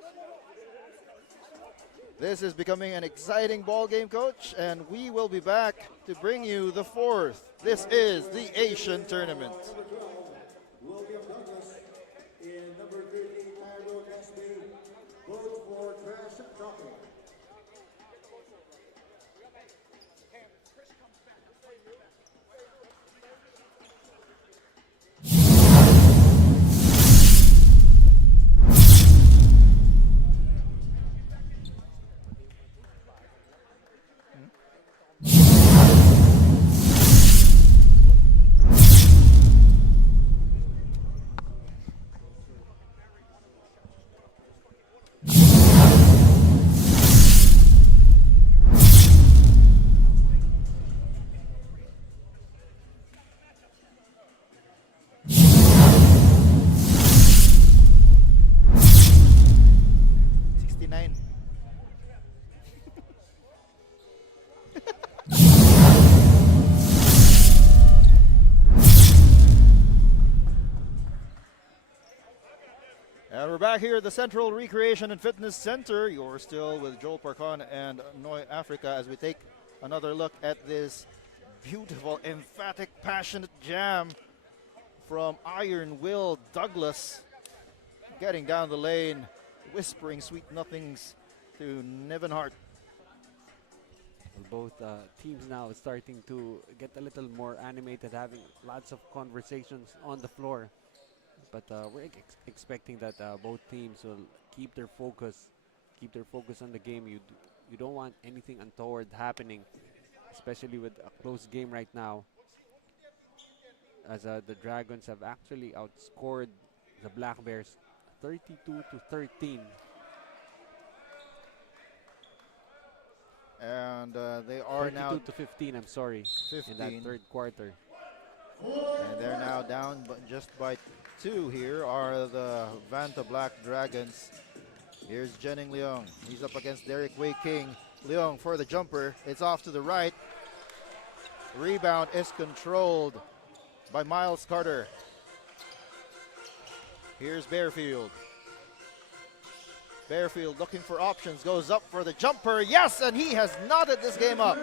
This is becoming an exciting ball game, Coach, and we will be back to bring you the fourth. This is the Asian Tournament. William Douglas and number 13, Tyrone Nesby, both for trash talking. And we're back here at the Central Recreation and Fitness Center. You're still with Joel Parcon and Noy Africa as we take another look at this beautiful, emphatic, passionate jam from Iron Will Douglas. Getting down the lane, whispering sweet nothings to Niven Hart. Both teams now starting to get a little more animated, having lots of conversations on the floor. But we're expecting that both teams will keep their focus on the game. You don't want anything untoward happening, especially with a close game right now, as the Dragons have actually outscored the Black Bears 32-13. And they are now 32-15. I'm sorry, 15. in that third quarter. And they're now down just by 2 here are the Vanta Black Dragons. Here's Jennings Leong. He's up against Derek Wei King. Leong for the jumper. It's off to the right. Rebound is controlled by Miles Carter. Here's Bearfield. Bearfield looking for options. Goes up for the jumper. Yes, and he has knotted this game up.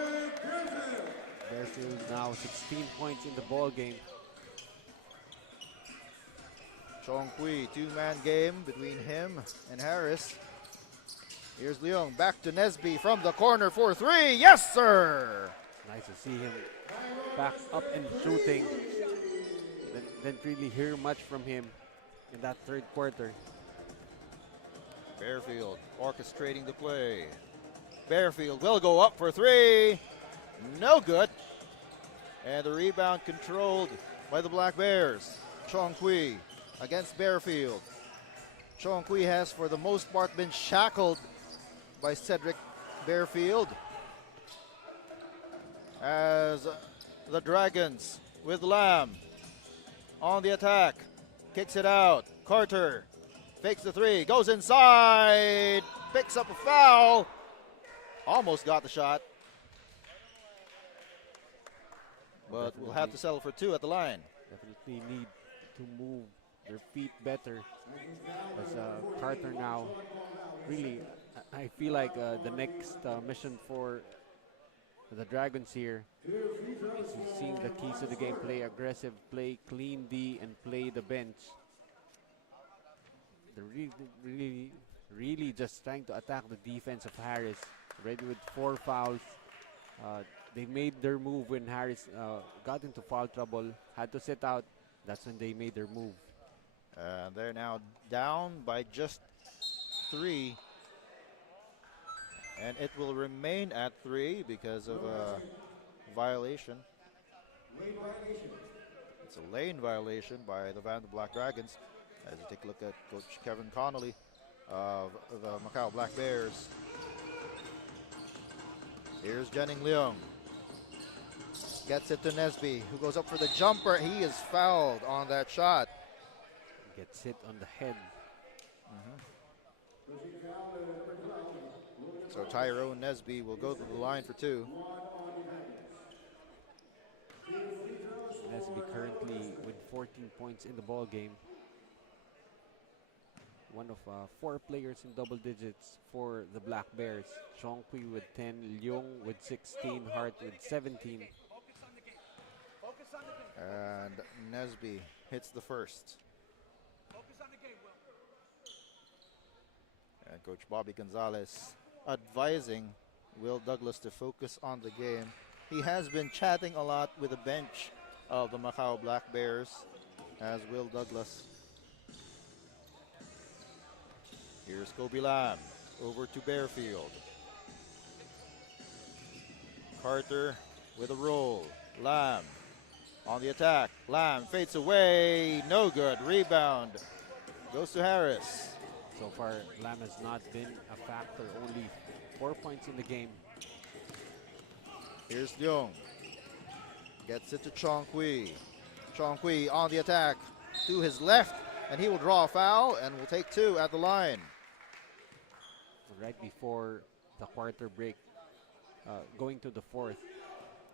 Bearfield now 16 points in the ball game. Chong Kui, 2-man game between him and Harris. Here's Leong, back to Nesby from the corner for 3. Yes, sir! Nice to see him back up and shooting. Didn't really hear much from him in that third quarter. Bearfield orchestrating the play. Bearfield will go up for 3. No good. And the rebound controlled by the Black Bears. Chong Kui against Bearfield. Chong Kui has for the most part been shackled by Cedric Bearfield. As the Dragons with Lamb on the attack. Kicks it out. Carter fakes the 3. Goes inside. Picks up a foul. Almost got the shot. But we'll have to settle for 2 at the line. Definitely need to move their feet better. As Carter now really, I feel like the next mission for the Dragons here is seeing the keys to the game: play aggressive, play clean D, and play the bench. They're really just trying to attack the defense of Harris. Already with 4 fouls. They made their move when Harris got into foul trouble, had to sit out. That's when they made their move. They're now down by just 3. And it will remain at 3 because of a violation. It's a lane violation by the Vanta Black Dragons. As you take a look at Coach Kevin Connolly of the Macau Black Bears. Here's Jennings Leong. Gets it to Nesby, who goes up for the jumper. He is fouled on that shot. Gets hit on the head. So Tyrone Nesby will go to the line for 2. Nesby currently with 14 points in the ball game. One of 4 players in double digits for the Black Bears. Chongqui with 10, Leung with 16, Hart with 17. And Nesby hits the first. And Coach Bobby Gonzalez advising Will Douglas to focus on the game. He has been chatting a lot with the bench of the Macau Black Bears as Will Douglas. Here's Kobe Lam over to Bearfield. Carter with a roll. Lam on the attack. Lam fades away. No good. Rebound goes to Harris. So far, Lam has not been a factor. Only 4 points in the game. Here's Leung. Gets it to Chongqui. Chongqui on the attack to his left, and he will draw a foul and will take 2 at the line. Right before the quarter break, going to the fourth,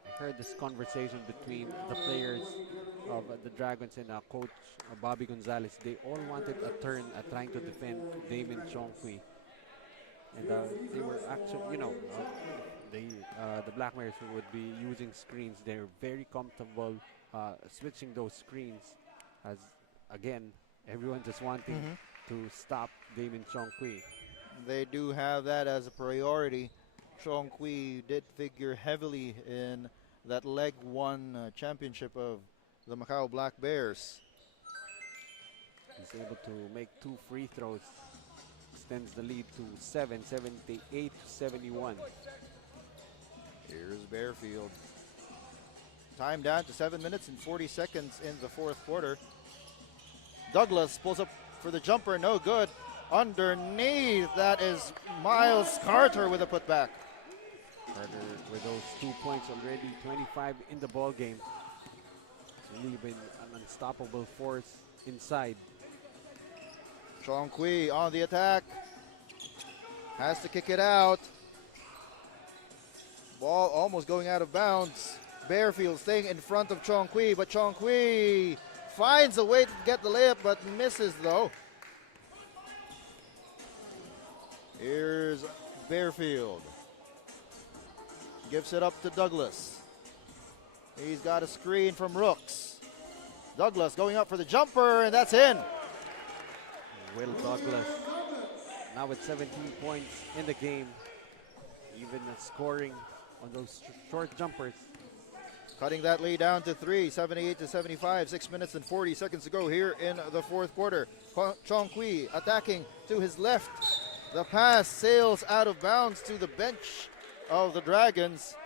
I heard this conversation between the players of the Dragons and Coach Bobby Gonzalez. They all wanted a turn at trying to defend Damon Chongqui. And they were actually, the Black Bears would be using screens. They're very comfortable switching those screens, as again, everyone just wanting to stop Damon Chongqui. They do have that as a priority. Chongqui did figure heavily in that leg 1 championship of the Macau Black Bears. He's able to make 2 free throws, extends the lead to 78-71. Here's Bearfield. Time down to 7 minutes and 40 seconds in the fourth quarter. Douglas pulls up for the jumper, no good. Underneath, that is Miles Carter with a putback. Carter with those 2 points already, 25 in the ball game. It's really been an unstoppable force inside. Chongqui on the attack. Has to kick it out. Ball almost going out of bounds. Bearfield staying in front of Chongqui, but Chongqui finds a way to get the layup, but misses though. Here's Bearfield. Gives it up to Douglas. He's got a screen from Rooks. Douglas going up for the jumper, and that's in. Will Douglas now with 17 points in the game, even scoring on those short jumpers. Cutting that lead down to 3, 78-75, 6 minutes and 40 seconds to go here in the fourth quarter. Chongqui attacking to his left. The pass sails out of bounds to the bench of the Dragons,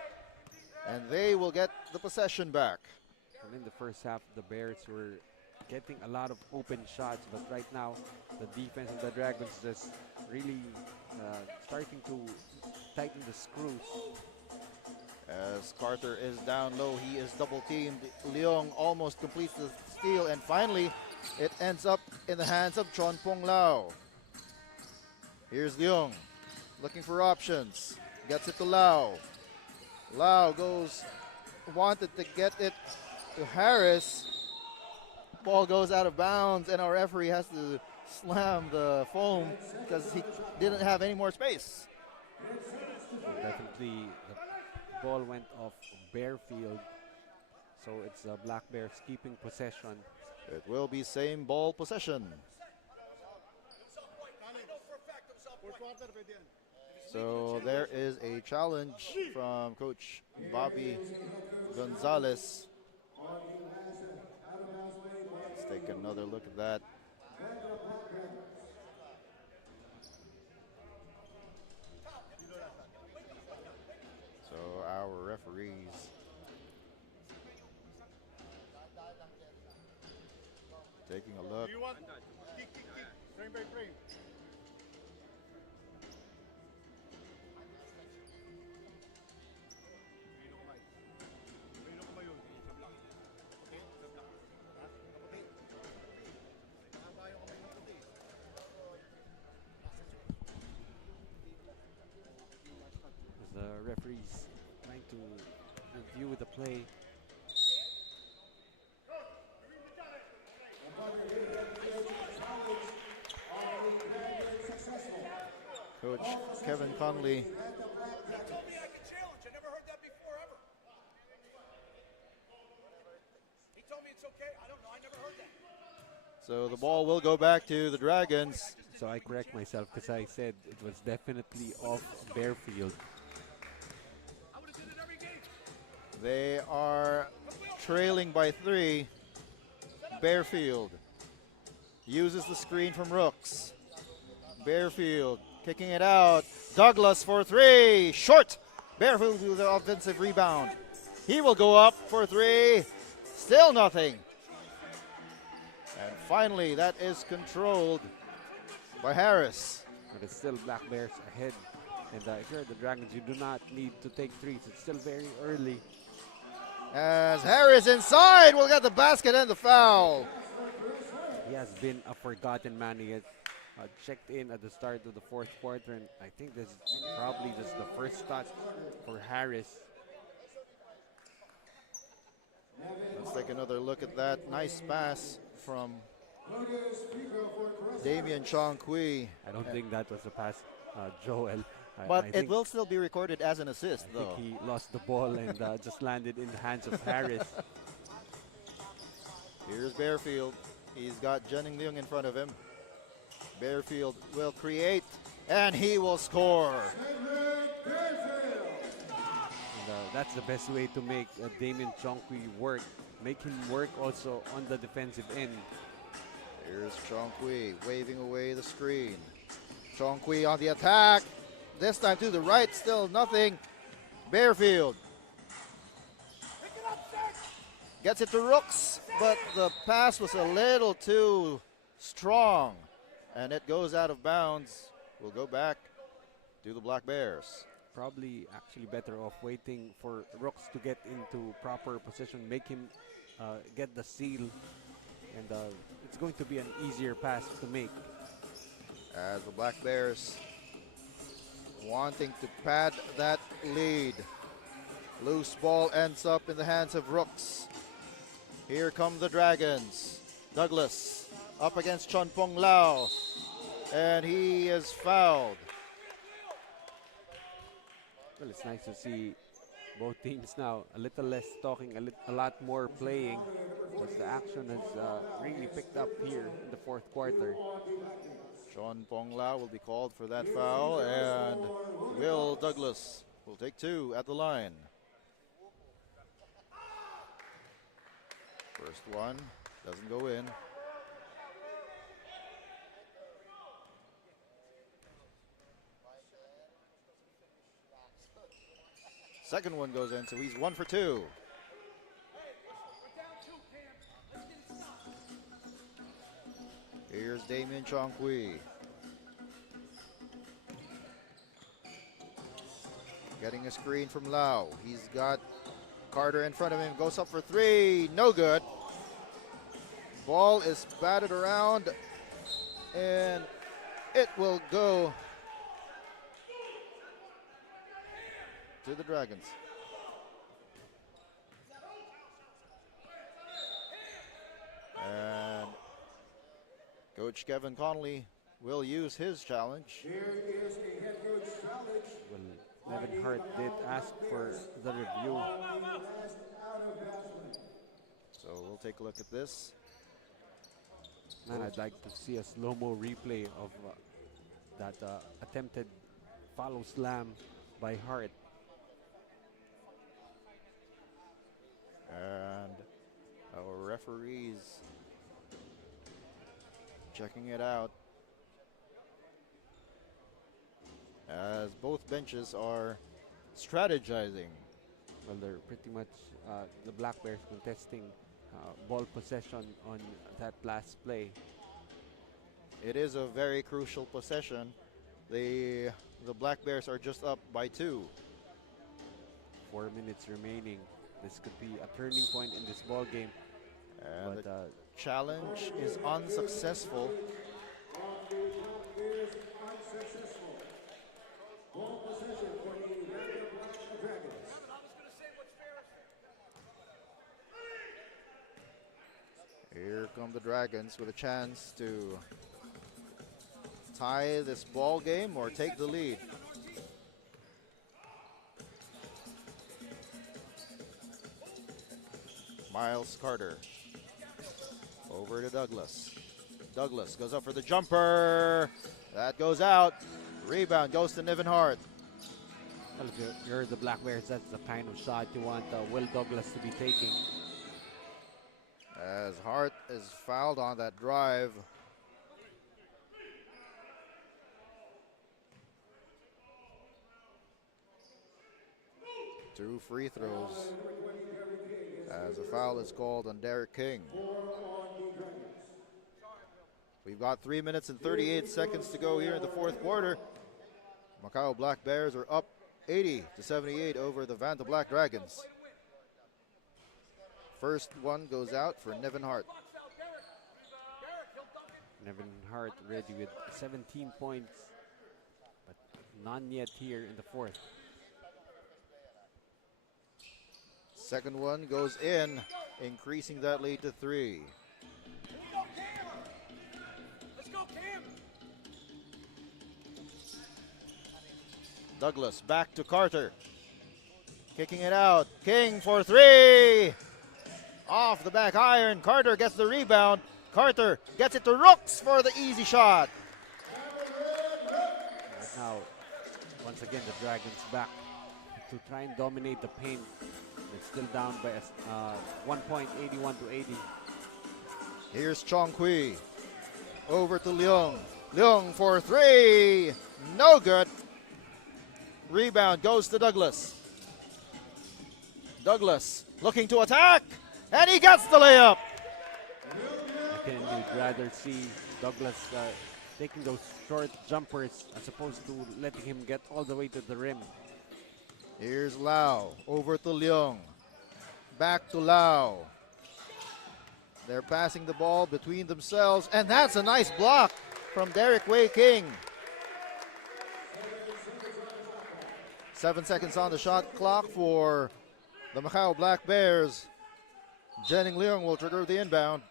and they will get the possession back. And in the first half, the Bears were getting a lot of open shots, but right now, the defense of the Dragons just really starting to tighten the screws. As Carter is down low, he is double teamed. Leung almost completes the steal, and finally, it ends up in the hands of Chon Pong Lao. Here's Leung, looking for options. Gets it to Lau. Lau wanted to get it to Harris. Ball goes out of bounds, and our referee has to slam the foam because he didn't have any more space. Definitely, the ball went off Bearfield, so it's the Black Bears keeping possession. It will be same ball possession. So there is a challenge from Coach Bobby Gonzalez. Let's take another look at that. So our referees taking a look. Frame by frame. The referees trying to review the play. Coach Kevin Conley. He told me I could challenge. I never heard that before, ever. He told me it's okay. I don't know. I never heard that. So the ball will go back to the Dragons. So I correct myself because I said it was definitely off Bearfield. I would have did it every game. They are trailing by 3. Bearfield uses the screen from Rooks. Bearfield kicking it out. Douglas for 3. Short. Bearfield with the offensive rebound. He will go up for 3. Still nothing. And finally, that is controlled by Harris. But it's still Black Bears ahead. And if you're the Dragons, you do not need to take threes. It's still very early. As Harris inside will get the basket and the foul. He has been a forgotten man. He has checked in at the start of the fourth quarter, and I think this is probably just the first touch for Harris. Let's take another look at that. Nice pass from Damian Chongqui. I don't think that was a pass, Joel. But I it think, will still be recorded as an assist, I though. think he lost the ball and just landed in the hands of Harris. Here's Bearfield. He's got Jennings Leung in front of him. Bearfield will create, and he will score. And, that's the best way to make Damien Chongqui work. Make him work also on the defensive end. Here's Chongqui waving away the screen. Chongqui on the attack. This time to the right, still nothing. Bearfield gets it to Rooks, but the pass was a little too strong, and it goes out of bounds. We'll go back to the Black Bears. Probably actually better off waiting for Rooks to get into proper position, make him get the seal, and it's going to be an easier pass to make. As the Black Bears wanting to pad that lead. Loose ball ends up in the hands of Rooks. Here come the Dragons. Douglas up against Chon Pong Lao, and he is fouled. Well, it's nice to see both teams now a little less talking, a lot more playing, because the action has really picked up here in the fourth quarter. Chon Pong Lao will be called for that foul, and Will Douglas will take 2 at the line. First one doesn't go in. Second one goes in, so he's 1 for 2. Here's Damian Chongqui. Getting a screen from Lau. He's got Carter in front of him. Goes up for 3. No good. Ball is batted around, and it will go to the Dragons. And Coach Kevin Connolly will use his challenge. Here is a head coach challenge. Well, Nevin Hart did ask for the review. So we'll take a look at this. Man, I'd like to see a slow-mo replay of that attempted follow slam by Hart. And our referees checking it out as both benches are strategizing. Well, they're pretty much the Black Bears contesting ball possession on that last play. It is a very crucial possession. The Black Bears are just up by 2. 4 minutes remaining. This could be a turning point in this ball game. And But the challenge is unsuccessful. Unsuccessful. Ball possession for the Black Dragons. Here come the Dragons with a chance to tie this ball game or take the lead. Miles Carter over to Douglas. Douglas goes up for the jumper. That goes out. Rebound goes to Niven Hart. Well, if you're the Black Bears, that's the kind of shot you want Will Douglas to be taking. As Hart is fouled on that drive. Two free throws. As a foul is called on Derek King. We've got 3 minutes and 38 seconds to go here in the fourth quarter. Macau Black Bears are up 80-78 over the Vanta Black Dragons. First one goes out for Niven Hart. Niven Hart ready with 17 points, but none yet here in the fourth. Second one goes in, increasing that lead to 3. Douglas back to Carter. Kicking it out. King for 3. Off the back iron. Carter gets the rebound. Carter gets it to Rooks for the easy shot. Right now, once again, the Dragons back to try and dominate the paint. They're still down by 1 point, 81-80. Here's Chong Kui. Over to Leung. Leung for 3. No good. Rebound goes to Douglas. Douglas looking to attack, and he gets the layup. Again, you'd rather see Douglas taking those short jumpers as opposed to letting him get all the way to the rim. Here's Lau. Over to Leung. Back to Lau. They're passing the ball between themselves, and that's a nice block from Derek Wei King. 7 seconds on the shot clock for the Macau Black Bears. Jennings Leung will trigger the inbound.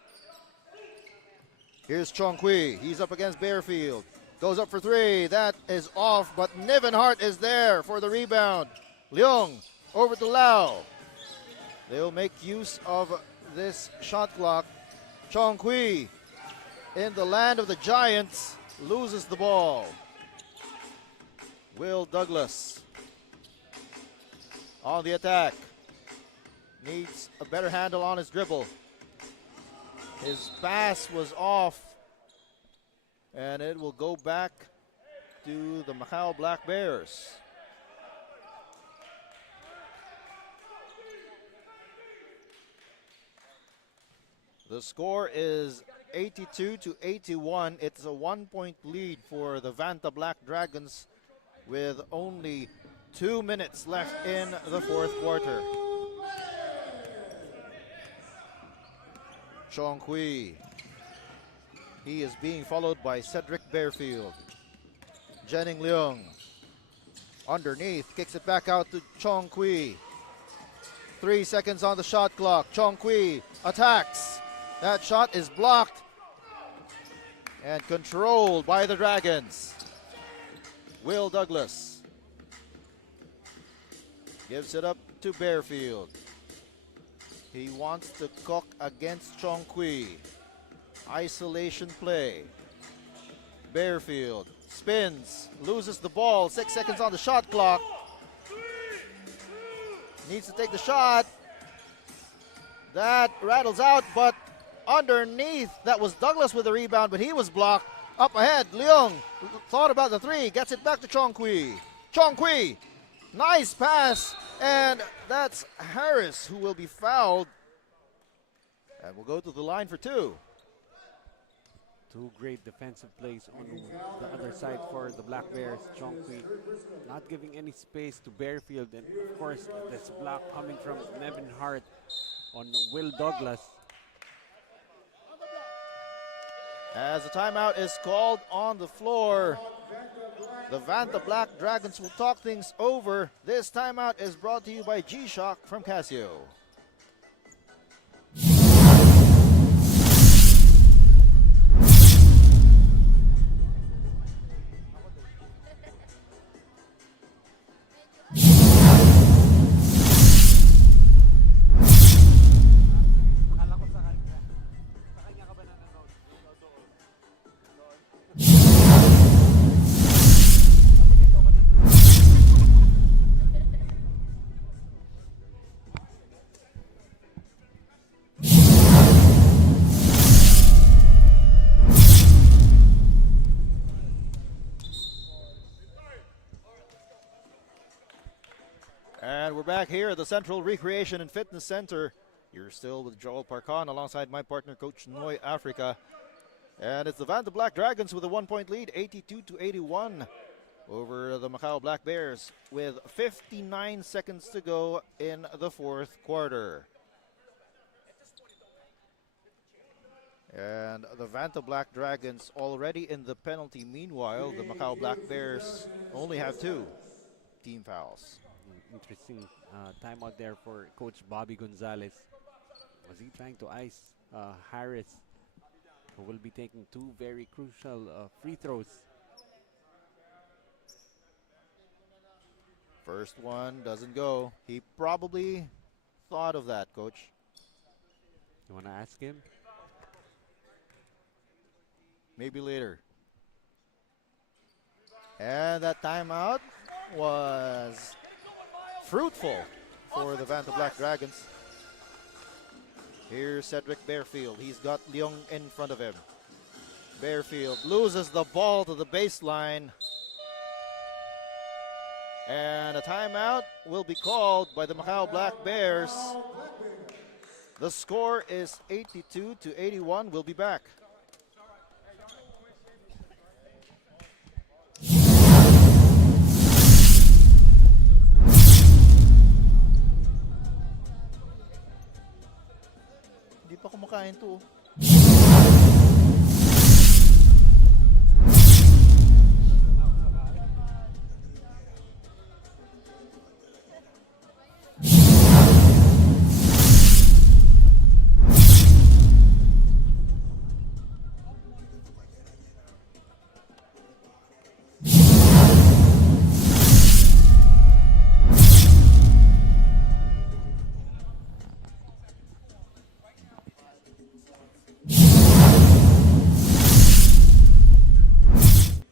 Here's Chong Kui. He's up against Bearfield. Goes up for 3. That is off, but Niven Hart is there for the rebound. Leung over to Lau. They'll make use of this shot clock. Chong Kui in the land of the Giants loses the ball. Will Douglas on the attack. Needs a better handle on his dribble. His pass was off, and it will go back to the Macau Black Bears. The score is 82-81. It's a 1 point lead for the Vanta Black Dragons with only 2 minutes left in the fourth quarter. Chong Kui. He is being followed by Cedric Bearfield. Jennings Leung. Underneath, kicks it back out to Chong Kui. 3 seconds on the shot clock. Chong Kui attacks. That shot is blocked and controlled by the Dragons. Will Douglas gives it up to Bearfield. He wants to cook against Chong Kui. Isolation play. Bearfield spins, loses the ball. 6 seconds on the shot clock. Needs to take the shot. That rattles out, but underneath, that was Douglas with the rebound, but he was blocked. Up ahead, Leung thought about the 3, gets it back to Chong Kui. Chong Kui, nice pass, and that's Harris who will be fouled. And will go to the line for 2. 2 great defensive plays on the other side for the Black Bears. Chong Kui not giving any space to Bearfield, and of course, this block coming from Niven Hart on Will Douglas. As a timeout is called on the floor, the Vanta Black Dragons will talk things over. This timeout is brought to you by G-Shock from Casio. back here at the Central Recreation and Fitness Center. You're still with Joel Parcon alongside my partner, Coach Noy Africa. And it's the Vanta Black Dragons with a 1-point lead, 82-81 over the Macau Black Bears with 59 seconds to go in the fourth quarter. And the Vanta Black Dragons already in the penalty. Meanwhile, the Macau Black Bears only have 2 team fouls. Interesting timeout there for Coach Bobby Gonzalez. Was he trying to ice Harris, who will be taking 2 very crucial free throws? First one doesn't go. He probably thought of that, Coach. You want to ask him? Maybe later. And that timeout was fruitful for the Vanta Black Dragons. Here's Cedric Bearfield. He's got Leong in front of him. Bearfield loses the ball to the baseline. And a timeout will be called by the Macau Black Bears. The score is 82-81. We'll be back. Hindi pa kumakain to.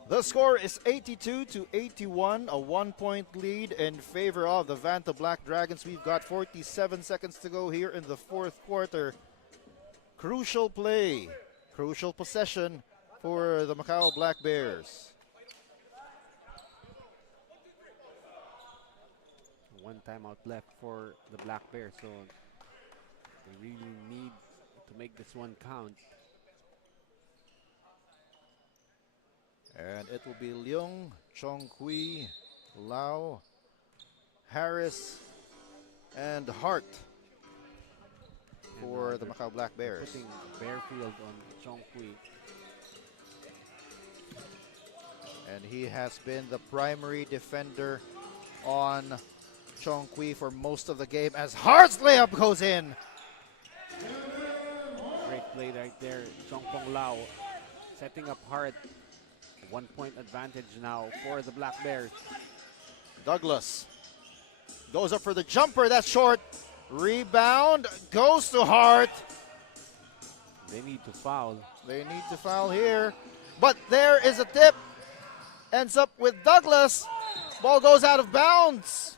The score is 82-81, a 1-point lead in favor of the Vanta Black Dragons. We've got 47 seconds to go here in the fourth quarter. Crucial play, crucial possession for the Macau Black Bears. 1 timeout left for the Black Bears, so they really need to make this one count. And it will be Leong, Chong Hui, Lau, Harris, and Hart for the Macau Black Bears. Putting Bearfield on Chong Hui. And he has been the primary defender on Chong Hui for most of the game as Hart's layup goes in. Great play right there. Chong Pong Lau setting up Hart. 1-point advantage now for the Black Bears. Douglas goes up for the jumper. That's short. Rebound goes to Hart. They need to foul. They need to foul here. But there is a tip. Ends up with Douglas. Ball goes out of bounds.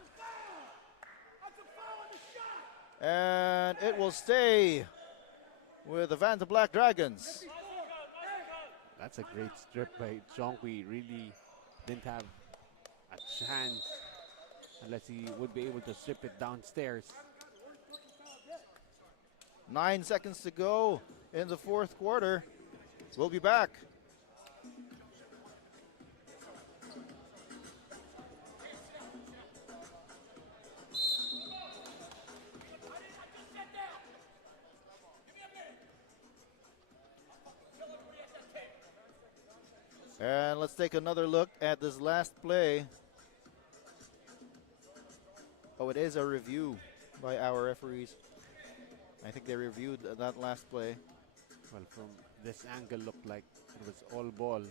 And it will stay with the Vanta Black Dragons. That's a great strip by Chong Hui. Really didn't have a chance unless he would be able to strip it downstairs. 9 seconds to go in the fourth quarter. We'll be back. And let's take another look at this last play. Oh, it is a review by our referees. I think they reviewed that last play. Well, from this angle, looked like it was all ball.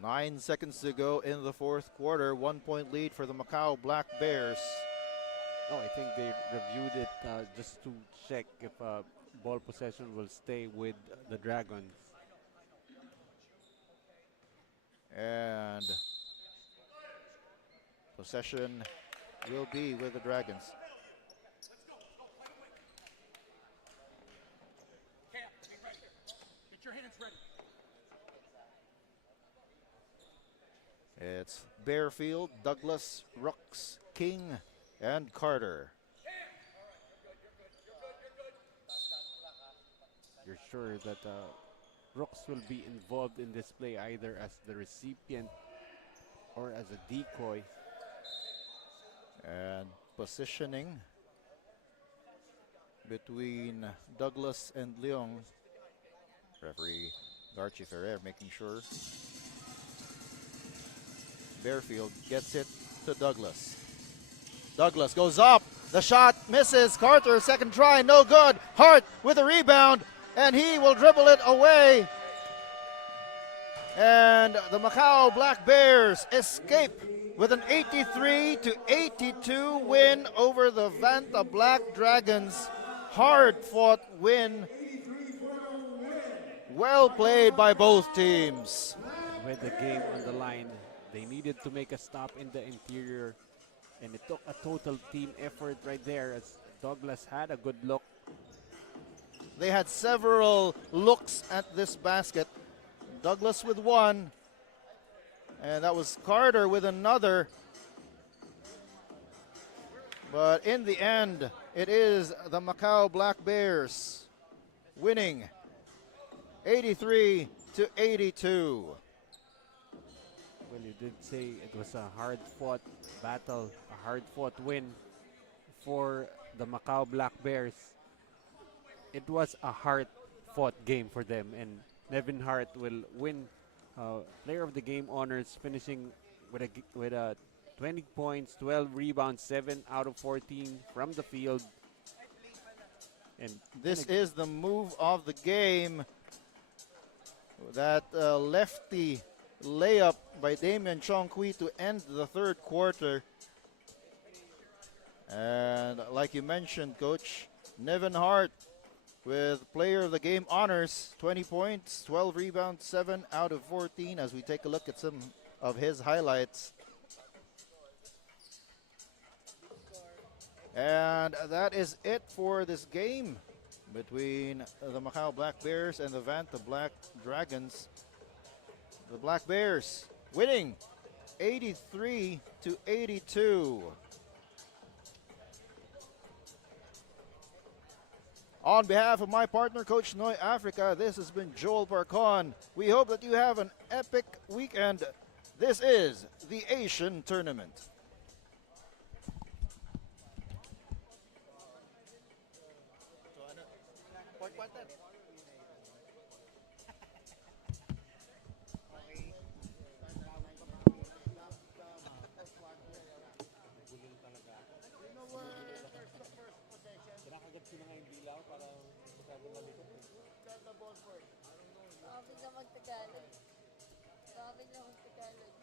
9 seconds to go in the fourth quarter. 1-point lead for the Macau Black Bears. Oh, I think they reviewed it just to check if ball possession will stay with the Dragons. And possession will be with the Dragons. It's Bearfield, Douglas, Rooks, King, and Carter. You're sure that Rooks will be involved in this play either as the recipient or as a decoy. And positioning between Douglas and Leong. Referee Garchi Ferrer making sure Bearfield gets it to Douglas. Douglas goes up. The shot misses. Carter, second try, no good. Hart with a rebound, and he will dribble it away. And the Macau Black Bears escape with an 83-82 win over the Vanta Black Dragons. Hard-fought win. Well played by both teams. With the game on the line, they needed to make a stop in the interior, and it took a total team effort right there as Douglas had a good look. They had several looks at this basket. Douglas with one, and that was Carter with another. But in the end, it is the Macau Black Bears winning 83-82. Well, you did say it was a hard-fought battle, a hard-fought win for the Macau Black Bears. It was a hard-fought game for them, and Nevin Hart will win Player of the Game honors, finishing with a 20 points, 12 rebounds, 7 out of 14 from the field. And this is the move of the game. That lefty layup by Damian Chongqui to end the third quarter. And like you mentioned, Coach, Nevin Hart with Player of the Game honors, 20 points, 12 rebounds, 7 out of 14, as we take a look at some of his highlights. And that is it for this game between the Macau Black Bears and the Vanta Black Dragons. The Black Bears winning 83-82. On behalf of my partner, Coach Noy Africa, this has been Joel Parcon. We hope that you have an epic weekend. This is the Asian Tournament. Baka bigla magtagalog. Baka bigla magtagalog.